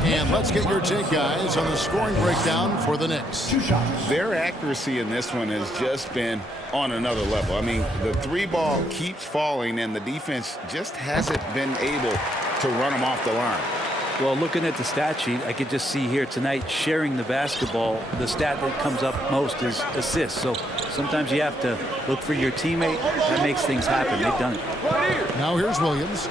And let's get your take, guys, on the scoring breakdown for the Knicks. Their accuracy in this one has just been on another level. I mean, the 3 ball keeps falling, and the defense just hasn't been able to run them off the line. Well, looking at the stat sheet, I could just see here tonight sharing the basketball. The stat that comes up most is assists. So sometimes you have to look for your teammate. That makes things happen. They've done it. Now here's Williams.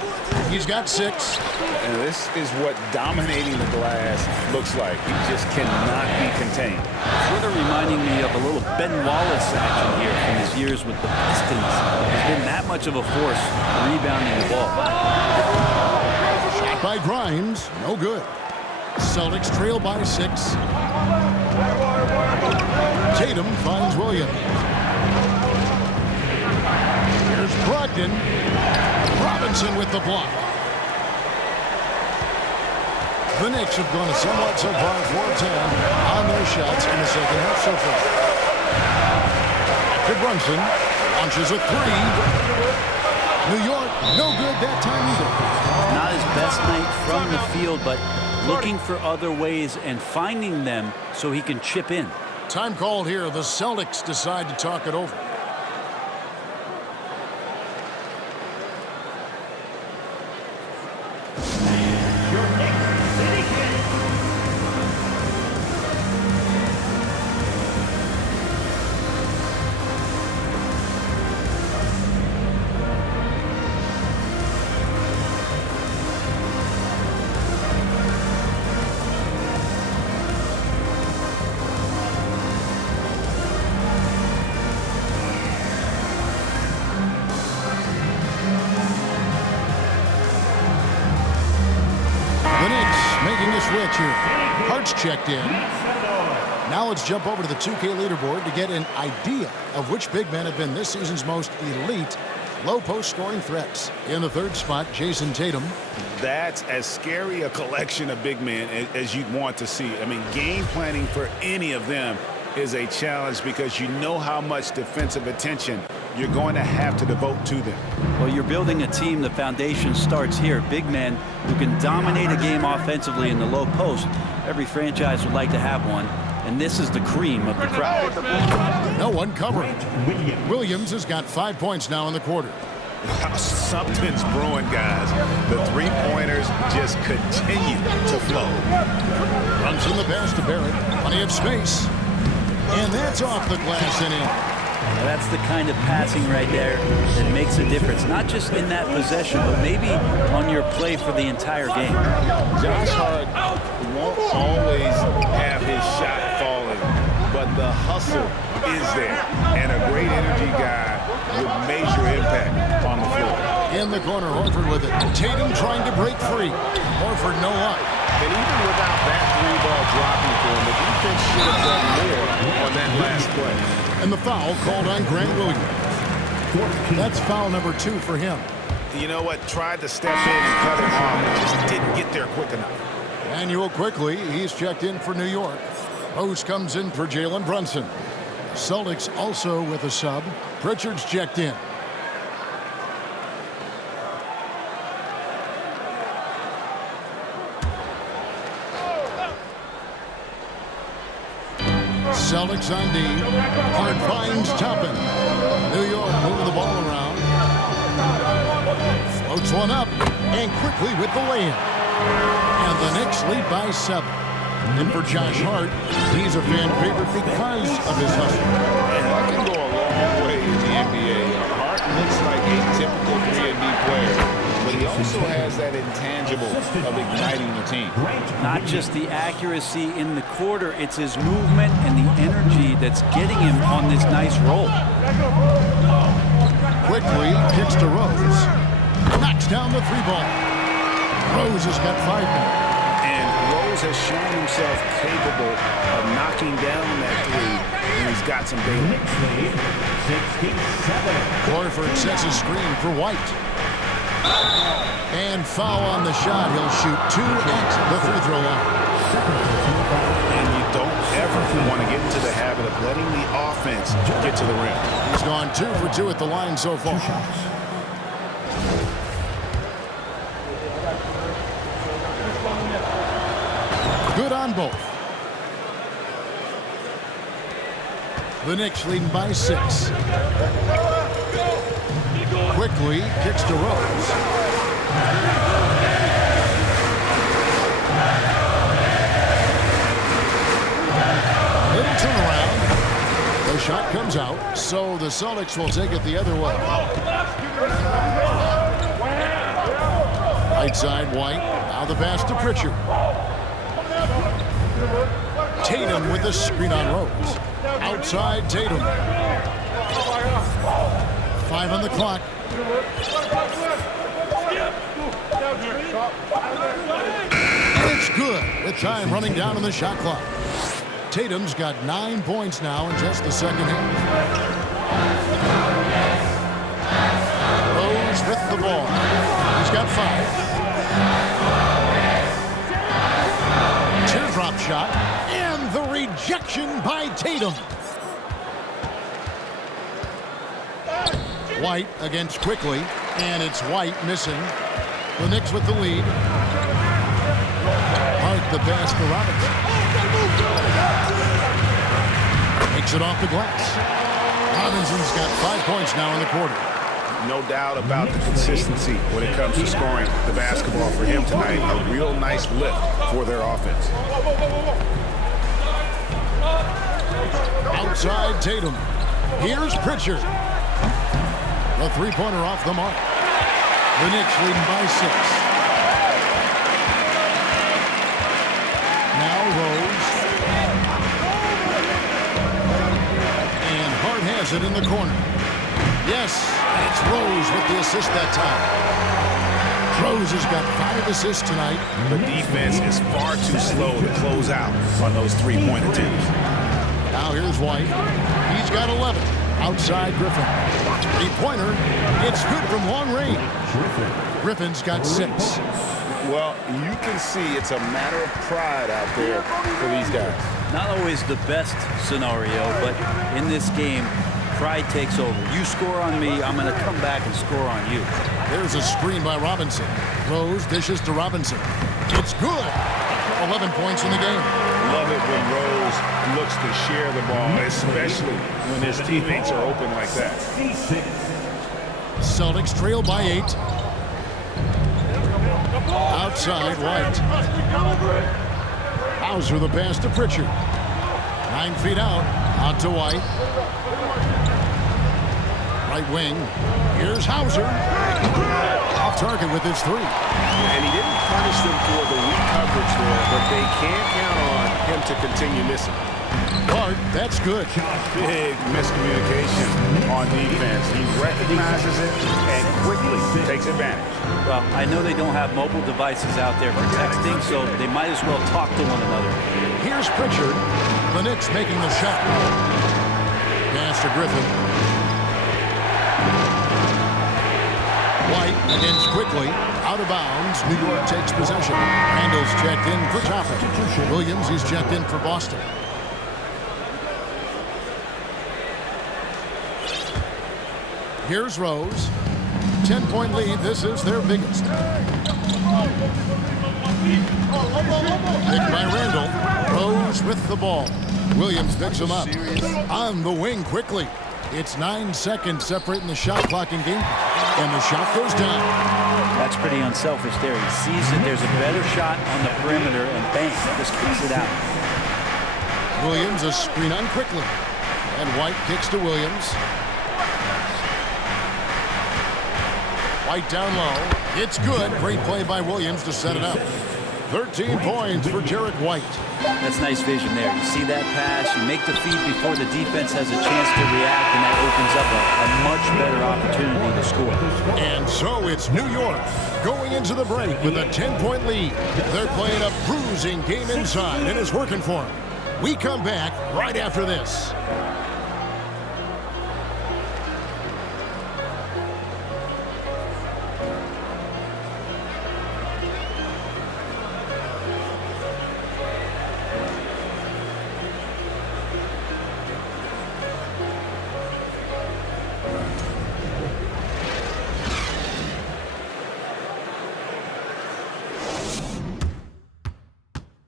He's got 6. And this is what dominating the glass looks like. He just cannot be contained. Sort of reminding me of a little Ben Wallace action here from his years with the Pistons. He's been that much of a force rebounding the ball. Shot by Grimes. No good. Celtics trail by 6. Tatum finds Williams. Here's Brogdon. Robinson with the block. The Knicks have gone somewhat so far 4-10 on their shots in the second half so far. To Brunson. Launches a 3. New York, no good that time either. Not his best night from the field, but looking for other ways and finding them so he can chip in. Time called here. The Celtics decide to talk it over. The Knicks making a switch here. Hart's checked in. Now let's jump over to the 2K leaderboard to get an idea of which big men have been this season's most elite low post scoring threats. In the third spot, Jason Tatum. That's as scary a collection of big men as you'd want to see. I mean, game planning for any of them is a challenge because you know how much defensive attention you're going to have to devote to them. Well, you're building a team, the foundation starts here. Big men who can dominate a game offensively in the low post. Every franchise would like to have one, and this is the cream of the crowd. No one covering. Williams has got 5 points now in the quarter. Wow, something's brewing, guys. The three-pointers just continue to flow. Runs from the pass to Barrett. Plenty of space. And that's off the glass and in. That's the kind of passing right there that makes a difference, not just in that possession, but maybe on your play for the entire game. Josh Hart won't always have his shot falling, but the hustle is there, and a great energy guy with major impact on the floor. In the corner, Horford with it. Tatum trying to break free. Horford no luck. And even without that three-ball dropping for him, the defense should have done more on that last play. And the foul called on Grant Williams. That's foul number 2 for him. You know what? Tried to step in and cut him off, and just didn't get there quick enough. Manuel quickly, he's checked in for New York. Rose comes in for Jalen Brunson. Celtics also with a sub. Pritchard's checked in. Celtics on D. Hart finds Toppin. New York moving the ball around. Floats one up and quickly with the layup. And the Knicks lead by 7. And for Josh Hart, he's a fan favorite because of his hustle. And that can go a long way in the NBA. Hart looks like a typical 3-and-D player, but he also has that intangible of igniting the team. Not just the accuracy in the quarter, it's his movement and the energy that's getting him on this nice roll. Quickly kicks to Rose. Knocks down the 3-ball. Rose has got 5 now. And Rose has shown himself capable of knocking down that 3, and he's got some data. 67. Horford sets a screen for White. And foul on the shot. He'll shoot 2 at the free throw line. And you don't ever want to get into the habit of letting the offense get to the rim. He's gone 2 for 2 at the line so far. Good on both. The Knicks leading by 6. Quickly kicks to Rose. Little turnaround. The shot comes out, so the Celtics will take it the other way. Right side, White. Now the pass to Pritchard. Tatum with the screen on Rose. Outside Tatum. 5 on the clock. And it's good with time running down on the shot clock. Tatum's got 9 points now in just the second half. Rose with the ball. He's got 5. Teardrop shot. And the rejection by Tatum. White against Quickly, and it's White missing. The Knicks with the lead. Hart the pass to Robinson. Makes it off the glass. Robinson's got 5 points now in the quarter. No doubt about the consistency when it comes to scoring the basketball for him tonight. A real nice lift for their offense. Outside Tatum. Here's Pritchard. The 3-pointer off the mark. The Knicks leading by 6. Now Rose. And Hart has it in the corner. Yes, it's Rose with the assist that time. Rose has got 5 assists tonight. The defense is far too slow to close out on those three-point attempts. Now here's White. He's got 11. Outside Griffin. Three-pointer. It's good from long range. Griffin's got 6. Well, you can see it's a matter of pride out there for these guys. Not always the best scenario, but in this game, pride takes over. You score on me, I'm going to come back and score on you. There's a screen by Robinson. Rose dishes to Robinson. It's good. 11 points in the game. Love it when Rose looks to share the ball, especially when his teammates are open like that. Celtics trail by 8. Outside White. Hauser the pass to Pritchard. 9 feet out to White. Right wing. Here's Hauser. Off target with his 3. And he didn't punish them for the weak coverage there, but they can't count on him to continue missing. Clark, that's good. Big miscommunication on defense. He recognizes it and quickly takes advantage. Well, I know they don't have mobile devices out there for texting, so they might as well talk to one another. Here's Pritchard. The Knicks making the shot. Pass to Griffin. White against quickly. Out of bounds. New York takes possession. Randall's checked in for Toppin. Williams, he's checked in for Boston. Here's Rose. 10-point lead. This is their biggest. Picked by Randall. Rose with the ball. Williams picks him up. On the wing quickly. It's 9 seconds separating the shot clock and game. And the shot goes down. That's pretty unselfish there. He sees that there's a better shot on the perimeter and bang, just kicks it out. Williams a screen on quickly. And White kicks to Williams. White down low. It's good. Great play by Williams to set it up. 13 points for Jarrett White. That's nice vision there. You see that pass, you make the feed before the defense has a chance to react, and that opens up a much better opportunity to score. And so it's New York going into the break with a 10-point lead. They're playing a bruising game inside, and it's working for them. We come back right after this.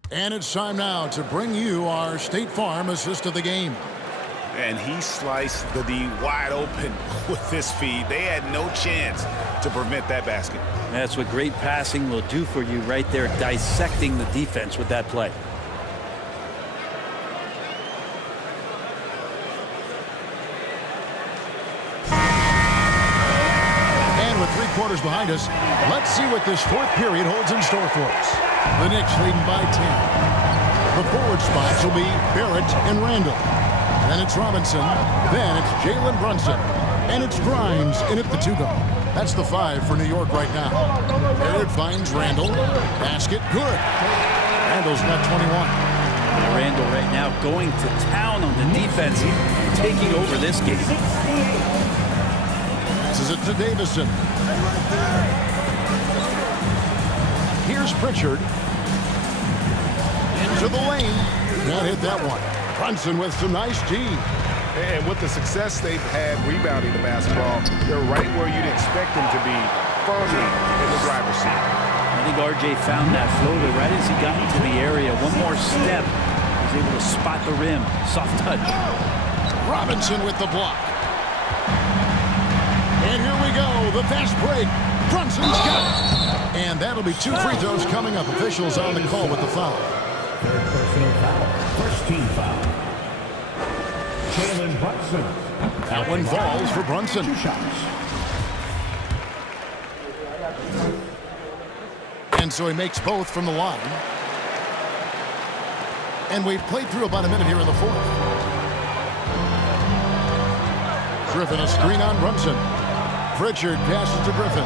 And it's time now to bring you our State Farm assist of the game. And he sliced the D wide open with this feed. They had no chance to prevent that basket. That's what great passing will do for you right there, dissecting the defense with that play. And with 3 quarters behind us, let's see what this 4th period holds in store for us. The Knicks leading by 10. The forward spots will be Barrett and Randall. Then it's Robinson. Then it's Jalen Brunson. And it's Grimes in at the 2-guard. That's the 5 for New York right now. Barrett finds Randall. Basket good. Randall's got 21. Randall right now going to town on the defense, taking over this game. Passes it to Davison. Here's Pritchard. Into the lane. Can't hit that one. Brunson with some nice D. And with the success they've had rebounding the basketball, they're right where you'd expect them to be, firmly in the driver's seat. I think RJ found that floater right as he got into the area. One more step. He was able to spot the rim. Soft touch. Robinson with the block. And here we go. The fast break. Brunson's got it. And that'll be 2 free throws coming up. Officials on the call with the foul. Third personal foul. First team foul. Jalen Brunson. That one falls for Brunson. 2 shots. And so he makes both from the line. And we've played through about a minute here in the 4th. Griffin a screen on Brunson. Pritchard passes to Griffin.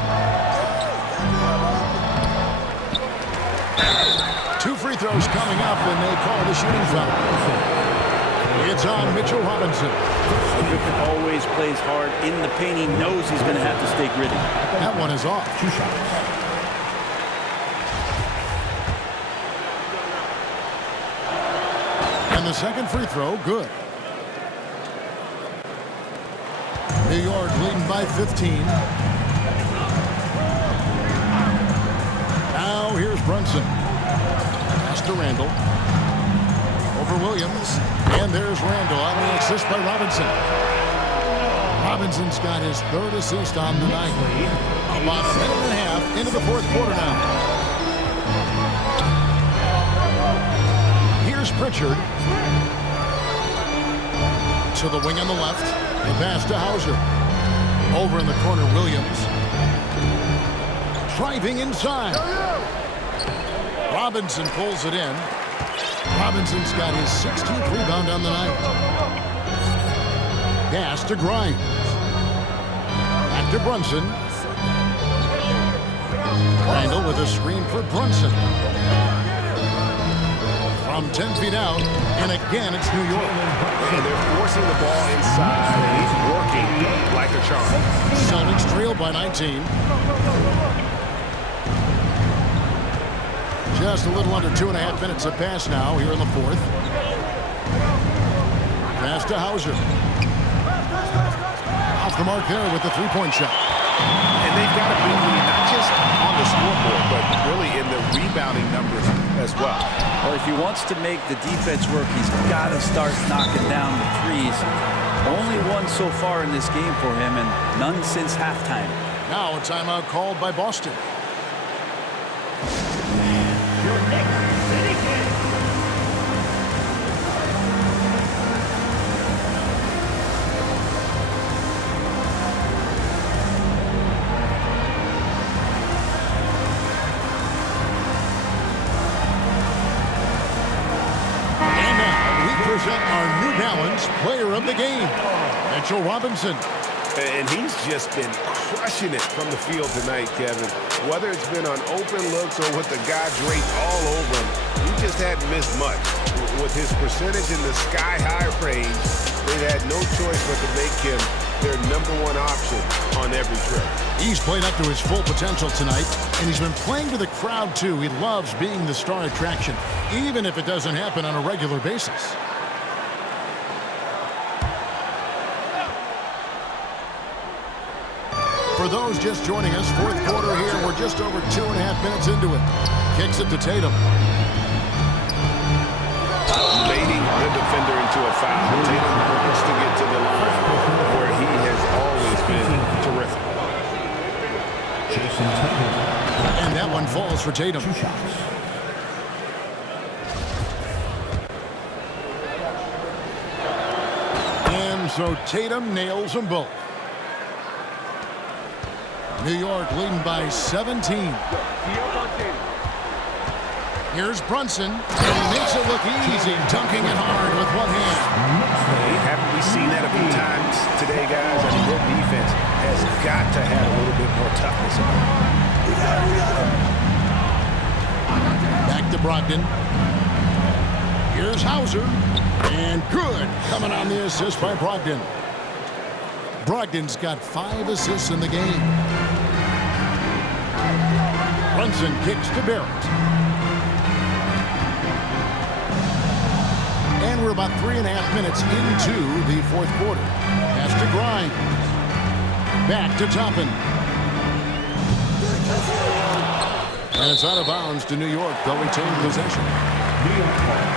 free throws coming up, and they call the shooting foul. It's on Mitchell Robinson. Griffin always plays hard in the paint. He knows he's going to have to stay gritty. That one is off. 2 shots. And the second free throw, good. New York leading by 15. Now here's Brunson. Pass to Randall. Over Williams. And there's Randall on the assist by Robinson. Robinson's got his third assist on the night. About a minute and a half into the fourth quarter now. Here's Pritchard. To the wing on the left. The pass to Hauser. Over in the corner, Williams. Driving inside. Robinson pulls it in. Robinson's got his 16th rebound on the night. Pass to Grimes. Back to Brunson. Randall with a screen for Brunson. From 10 feet out, and again it's New York. And they're forcing the ball inside, and he's working like a charm. Celtics trail by 19. Just a little under 2.5 minutes have passed now here in the fourth. Pass to Hauser. Off the mark there with the three-point shot. And they've got a big lead, not just on the scoreboard, but really in the rebounding numbers as well. Well, if he wants to make the defense work, he's got to start knocking down the threes. Only one so far in this game for him, and none since halftime. Now a timeout called by Boston. Your next City Kid. And now we present our New Balance Player of the Game, Mitchell Robinson. And he's just been crushing it from the field tonight, Kevin. Whether it's been on open looks or with the guy draped all over him, he just hadn't missed much. With his percentage in the sky-high range, they had no choice but to make him their #1 option on every trip. He's played up to his full potential tonight, and he's been playing to the crowd, too. He loves being the star attraction, even if it doesn't happen on a regular basis. For those just joining us, fourth quarter here. We're just over 2.5 minutes into it. Kicks it to Tatum. Baiting the defender into a foul. Tatum wants to get to the line where he has always been terrific. Jason Tatum. And that one falls for Tatum. 2 shots. And so Tatum nails them both. New York leading by 17. Here's Brunson, and he makes it look easy, dunking it hard with one hand. Hey, haven't we seen that a few times today, guys? I mean, their defense has got to have a little bit more toughness about it. Back to Brogdon. Here's Hauser, and good, coming on the assist by Brogdon. Brogdon's got 5 assists in the game. Brunson kicks to Barrett. And we're about 3.5 minutes into the fourth quarter. Pass to Grimes. Back to Toppin. And it's out of bounds to New York. They'll retain possession. New York ball.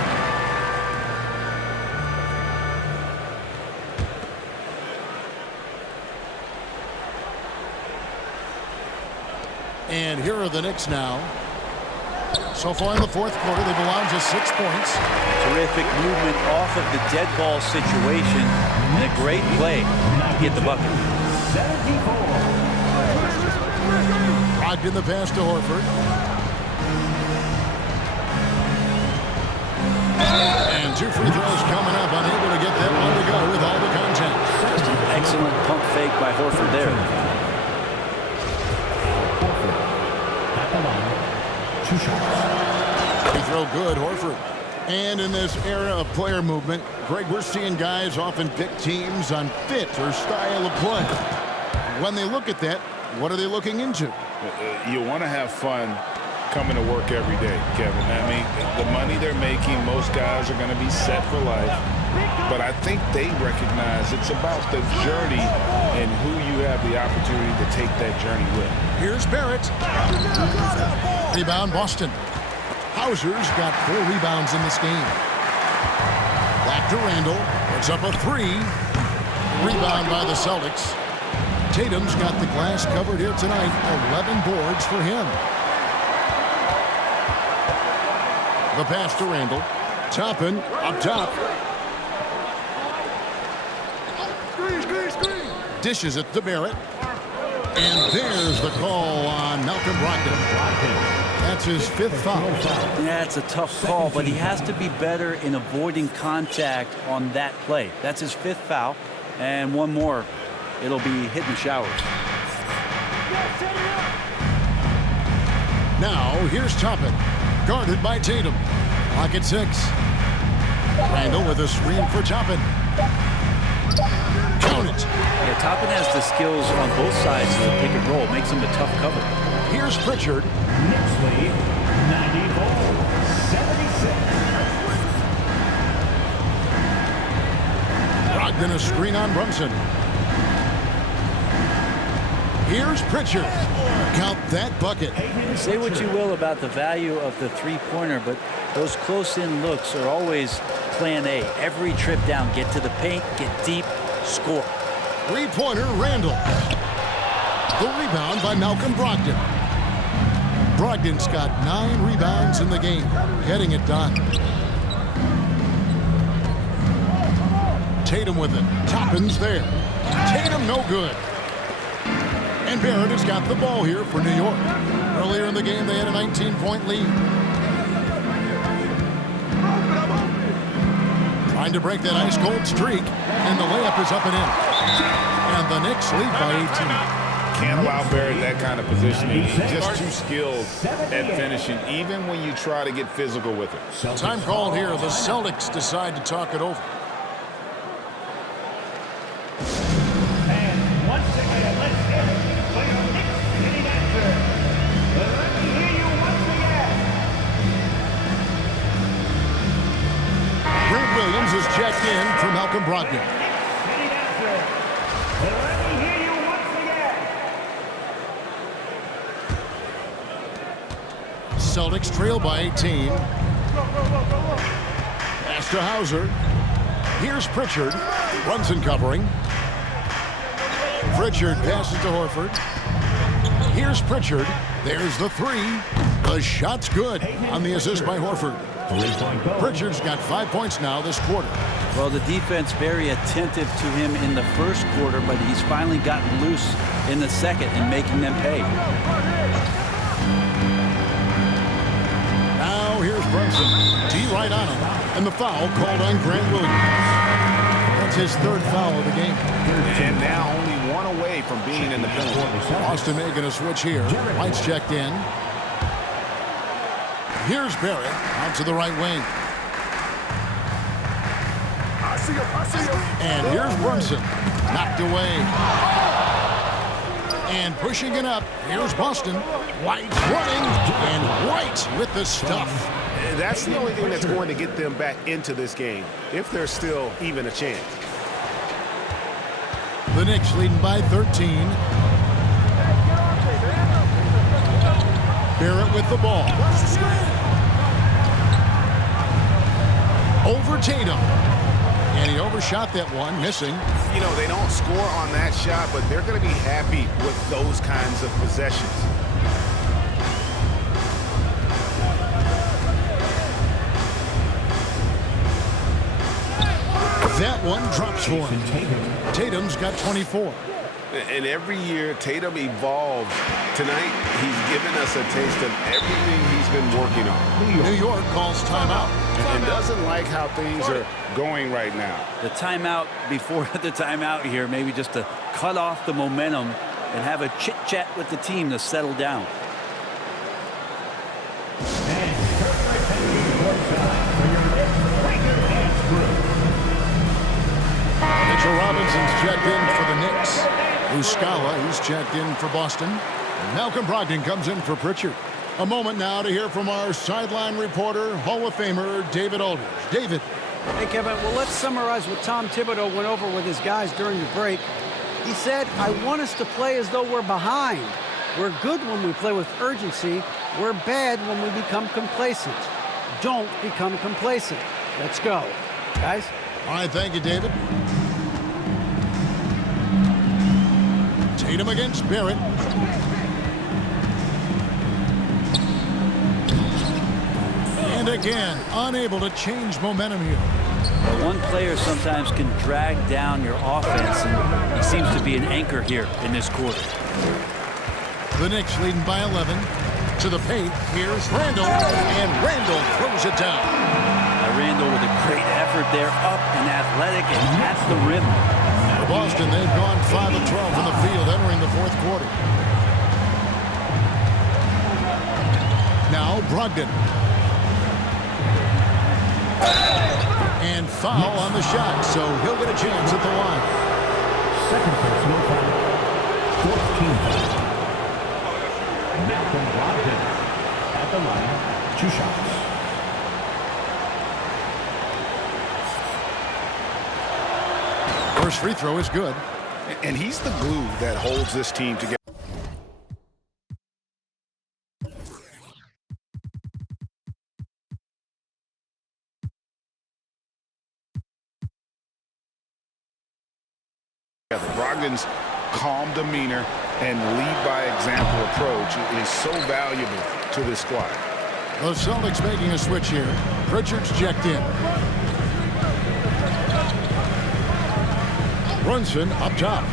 And here are the Knicks now. So far in the fourth quarter, they've allowed just 6 points. Terrific movement off of the dead ball situation, and a great play to get the bucket. 74. Brogdon the pass to Horford. And 2 free throws coming up, unable to get that one to go with all the contact. Just an excellent pump fake by Horford there. Horford. At the line. 2 shots. They throw good, Horford. And in this era of player movement, Greg, we're seeing guys often pick teams on fit or style of play. When they look at that, what are they looking into? You want to have fun coming to work every day, Kevin. I mean, the money they're making, most guys are going to be set for life. But I think they recognize it's about the journey and who you have the opportunity to take that journey with. Here's Barrett. Rebound, Boston. Hauser's got 4 rebounds in this game. Back to Randall. Puts up a 3. Rebound by the Celtics. Tatum's got the glass covered here tonight. 11 boards for him. The pass to Randall. Toppin up top. Dishes it to Barrett. And there's the call on Malcolm Brogdon. That's his 5th foul. Yeah, it's a tough call, but he has to be better in avoiding contact on that play. That's his 5th foul. And one more, it'll be hitting the showers. Now, here's Toppin. Guarded by Tatum. Clock at 6. Randall with a screen for Toppin. Count it. Yeah, Toppin has the skills on both sides of the pick and roll. Makes him a tough cover. Here's Pritchard. Knicks lead 94-76. Brogdon a screen on Brunson. Here's Pritchard. Count that bucket. Say what you will about the value of the three-pointer, but those close-in looks are always plan A. Every trip down, get to the paint, get deep, score. Three-pointer, Randall. The rebound by Malcolm Brogdon. Brogdon's got 9 rebounds in the game, getting it done. Tatum with it. Toppin's there. Tatum no good. And Barrett has got the ball here for New York. Earlier in the game, they had a 19-point lead. Trying to break that ice-cold streak, and the layup is up and in. And the Knicks lead by 18. Can't allow Barrett that kind of positioning. He's just too skilled at finishing, even when you try to get physical with it. Time called here. The Celtics decide to talk it over. And once again, let's hear it for your Knicks hitting answer. Let me hear you once again. Grant Williams is checked in for Malcolm Brogdon. Hitting answer. Let me hear you once again. Celtics trail by 18. Pass to Hauser. Here's Pritchard. Brunson covering. Pritchard passes to Horford. Here's Pritchard. There's the 3. The shot's good on the assist by Horford. Pritchard's got 5 points now this quarter. Well, the defense very attentive to him in the first quarter, but he's finally gotten loose in the second and making them pay. Now here's Brunson. D right on him. And the foul called on Grant Williams. That's his 3rd foul of the game. And now only 1 away from being in the penalty. Boston making a switch here. White's checked in. Here's Barrett out to the right wing. And here's Brunson. Knocked away. And pushing it up. Here's Boston. White running. And White with the stuff. That's the only thing that's going to get them back into this game, if there's still even a chance. The Knicks leading by 13. Barrett with the ball. Over Tatum. And he overshot that one, missing. You know, they don't score on that shot, but they're going to be happy with those kinds of possessions. That one drops for him. Tatum's got 24. And every year, Tatum evolves. Tonight, he's given us a taste of everything he's been working on. New York calls timeout. And doesn't like how things are going right now. The timeout before the timeout here, maybe just to cut off the momentum and have a chit-chat with the team to settle down. And time for your Knicks, Breaker and Screw. Mitchell Robinson's checked in for the Knicks. Muscala, he's checked in for Boston. Malcolm Brogdon comes in for Pritchard. A moment now to hear from our sideline reporter, Hall of Famer David Aldridge. David. Hey, Kevin. Well, let's summarize what Tom Thibodeau went over with his guys during the break. He said, I want us to play as though we're behind. We're good when we play with urgency. We're bad when we become complacent. Don't become complacent. Let's go. Guys? All right, thank you, David. Tatum against Barrett. And again, unable to change momentum here. One player sometimes can drag down your offense, and he seems to be an anchor here in this quarter. The Knicks leading by 11. To the paint, here's Randall, and Randall throws it down. Randall with a great effort there, up and athletic and at the rim. For Boston, they've gone 5 of 12 from the field entering the fourth quarter. Now Brogdon. And foul on the shot, so he'll get a chance at the line. Second personal foul. 14th foul. Malcolm Brogdon at the line. 2 shots. First free throw is good. And he's the glue that holds this team together. Brogdon's calm demeanor and lead-by-example approach is so valuable to this squad. The Celtics making a switch here. Pritchard's checked in. Brunson up top.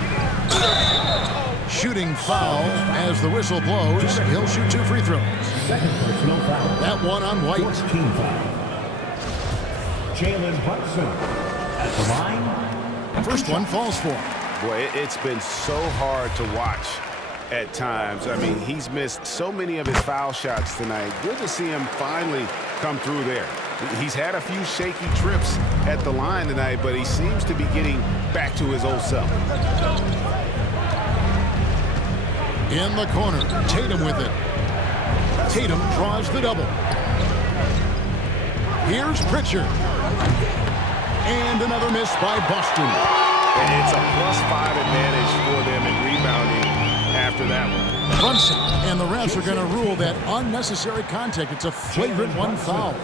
Shooting foul as the whistle blows. He'll shoot 2 free throws. Second personal foul. That one on White. 14th foul. Jalen Brunson at the line. First one falls for him. Boy, it's been so hard to watch at times. I mean, he's missed so many of his foul shots tonight. Good to see him finally come through there. He's had a few shaky trips at the line tonight, but he seems to be getting back to his old self. In the corner, Tatum with it. Tatum draws the double. Here's Pritchard. And another miss by Boston. It's a +5 advantage for them in rebounding after that one. Brunson, and the refs are going to rule that unnecessary contact. It's a flagrant 1 foul.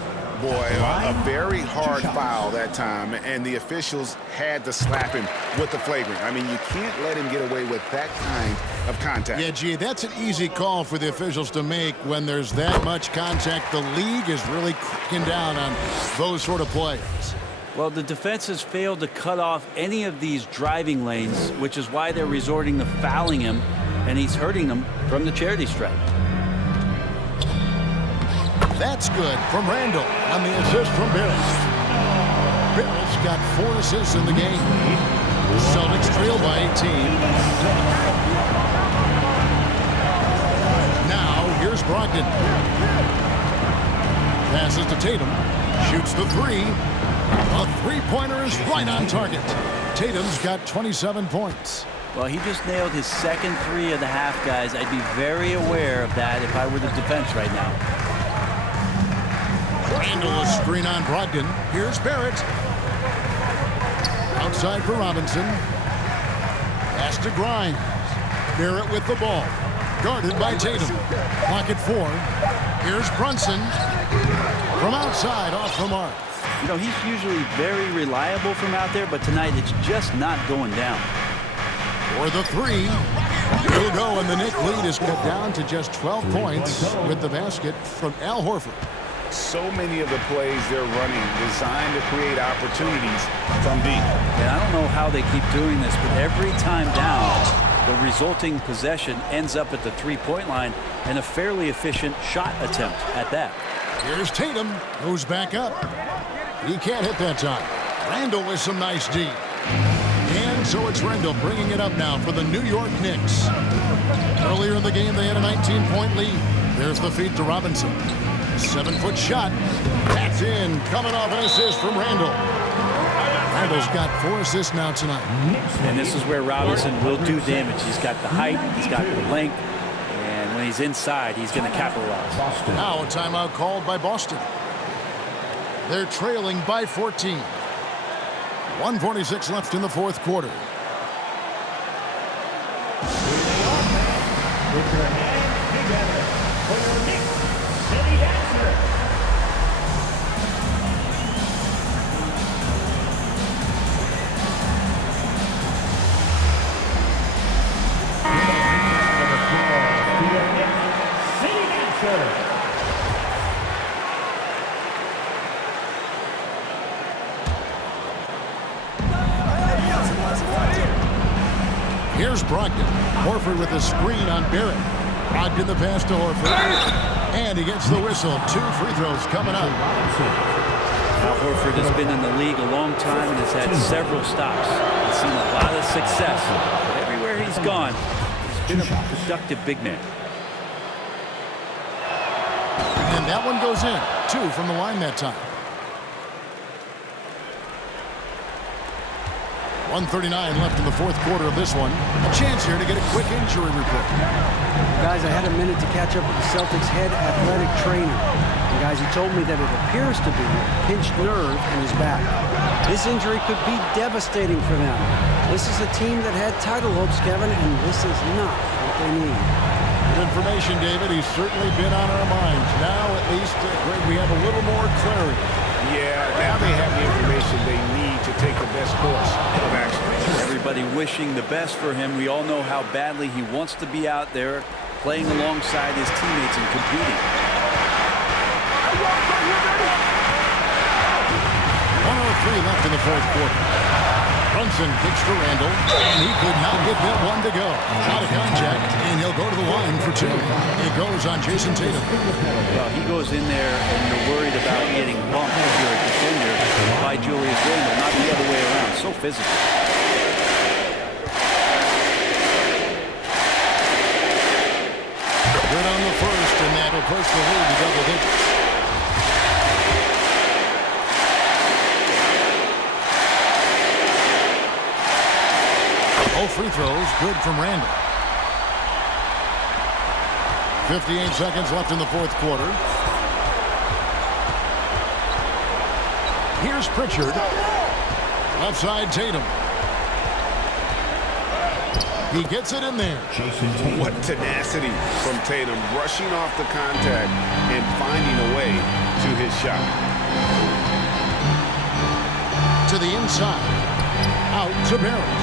Boy, a very hard foul that time, and the officials had to slap him with the flagrant. I mean, you can't let him get away with that kind of contact. Yeah, gee, that's an easy call for the officials to make when there's that much contact. The league is really cracking down on those sort of plays. Well, the defense has failed to cut off any of these driving lanes, which is why they're resorting to fouling him, and he's hurting them from the charity stripe. That's good from Randall on the assist from Barrett. Barrett's got 4 assists in the game. The Celtics trail by 18. Now, here's Brogdon. Passes to Tatum. Shoots the 3. A 3-pointer is right on target. Tatum's got 27 points. Well, he just nailed his second 3 of the half, guys. I'd be very aware of that if I were the defense right now. Randall a screen on Brogdon. Here's Barrett. Outside for Robinson. Pass to Grimes. Barrett with the ball. Guarded by Tatum. Clock at 4. Here's Brunson. From outside, off the mark. You know, he's usually very reliable from out there, but tonight it's just not going down. For the 3. He'll go, and the Knicks lead is cut down to just 12 points with the basket from Al Horford. So many of the plays they're running designed to create opportunities from deep. And I don't know how they keep doing this, but every time down, the resulting possession ends up at the 3-point line and a fairly efficient shot attempt at that. Here's Tatum, who's back up. He can't hit that time. Randall with some nice D. And so it's Randall bringing it up now for the New York Knicks. Earlier in the game, they had a 19-point lead. There's the feed to Robinson. 7-foot shot. That's in. Coming off an assist from Randall. Randall's got 4 assists now tonight. And this is where Robinson will do damage. He's got the height, he's got the length, and when he's inside, he's going to capitalize. Now a timeout called by Boston. They're trailing by 14. 1:46 left in the fourth quarter. Put your hands together for your Knicks City Dancer. Here's Brogdon. Horford with a screen on Barrett. Brogdon the pass to Horford. And he gets the whistle. 2 free throws coming up. Al Horford has been in the league a long time and has had several stops. He's seen a lot of success. But everywhere he's gone, he's been a productive big man. And that one goes in. 2 from the line that time. 1:39 left in the fourth quarter of this one. A chance here to get a quick injury report. Guys, I had a minute to catch up with the Celtics head athletic trainer. And guys, he told me that it appears to be a pinched nerve in his back. This injury could be devastating for them. This is a team that had title hopes, Kevin, and this is not what they need. Good information, David. He's certainly been on our minds. Now, at least, Greg, we have a little more clarity. Yeah, now they have the information they need to take the best course of action. Everybody wishing the best for him. We all know how badly he wants to be out there playing alongside his teammates and competing. 1:03 left in the fourth quarter. Brunson kicks to Randall, and he could not get that one to go. Out of contact, and he'll go to the line for 2. It goes on Jason Tatum. Well, he goes in there and you're worried about getting bumped if you're a defender by Julius Randle, not the other way around. So physical. Good on the first, and that'll push the lead to double digits. All free throws, good from Randall. 58 seconds left in the fourth quarter. Here's Pritchard. Left side, Tatum. He gets it in there. What tenacity from Tatum, rushing off the contact and finding a way to his shot. To the inside. Out to Barrett.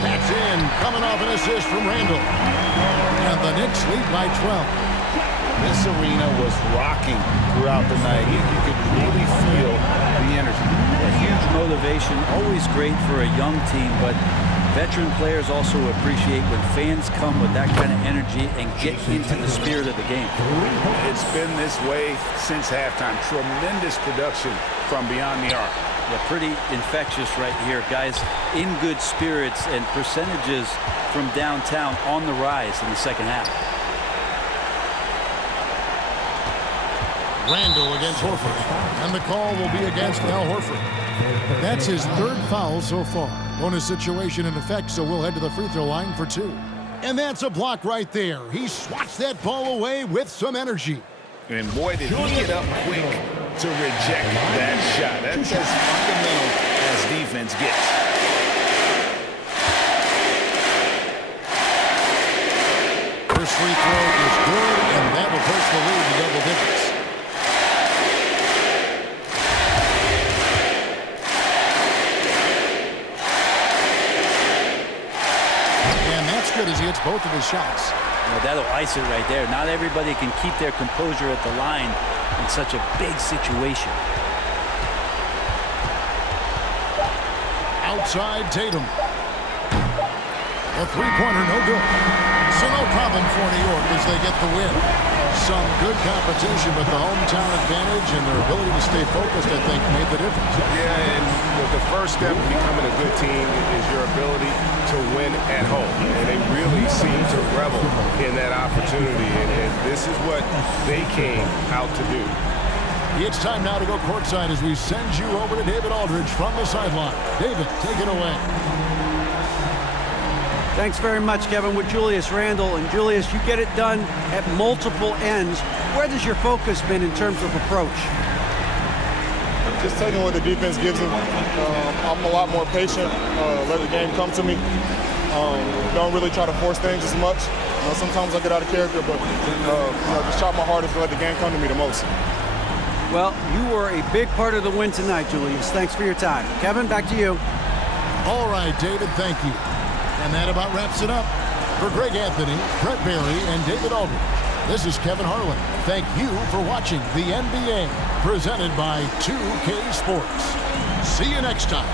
That's in. Coming off an assist from Randall. And the Knicks lead by 12. This arena was rocking throughout the night. You could really feel the energy. A huge motivation, always great for a young team, but veteran players also appreciate when fans come with that kind of energy and get into the spirit of the game. It's been this way since halftime. Tremendous production from beyond the arc. Yeah, pretty infectious right here. Guys in good spirits and percentages from downtown on the rise in the second half. Randall against Horford. And the call will be against Al Horford. That's his 3rd foul so far. Bonus situation in effect, so we'll head to the free throw line for 2. And that's a block right there. He swats that ball away with some energy. And boy, did he get up quick to reject that shot. That's as fundamental as defense gets. First free throw is good, and that will push the lead to double digits. And that's good as he hits both of his shots. Well, that'll ice it right there. Not everybody can keep their composure at the line in such a big situation. Outside Tatum. A three-pointer, no good. So no problem for New York as they get the win. Some good competition, but the hometown advantage and their ability to stay focused, I think, made the difference. Yeah, and the first step of becoming a good team is your ability to win at home. And they really seem to revel in that opportunity, and this is what they came out to do. It's time now to go courtside as we send you over to David Aldridge from the sideline. David, take it away. Thanks very much, Kevin, with Julius Randle. And Julius, you get it done at multiple ends. Where has your focus been in terms of approach? Just taking what the defense gives me. I'm a lot more patient, let the game come to me. Don't really try to force things as much. Sometimes I get out of character, but just try my hardest to let the game come to me the most. Well, you were a big part of the win tonight, Julius. Thanks for your time. Kevin, back to you. All right, David, thank you. And that about wraps it up. For Greg Anthony, Brett Barry, and David Aldridge, this is Kevin Harlan. Thank you for watching the NBA, presented by 2K Sports. See you next time.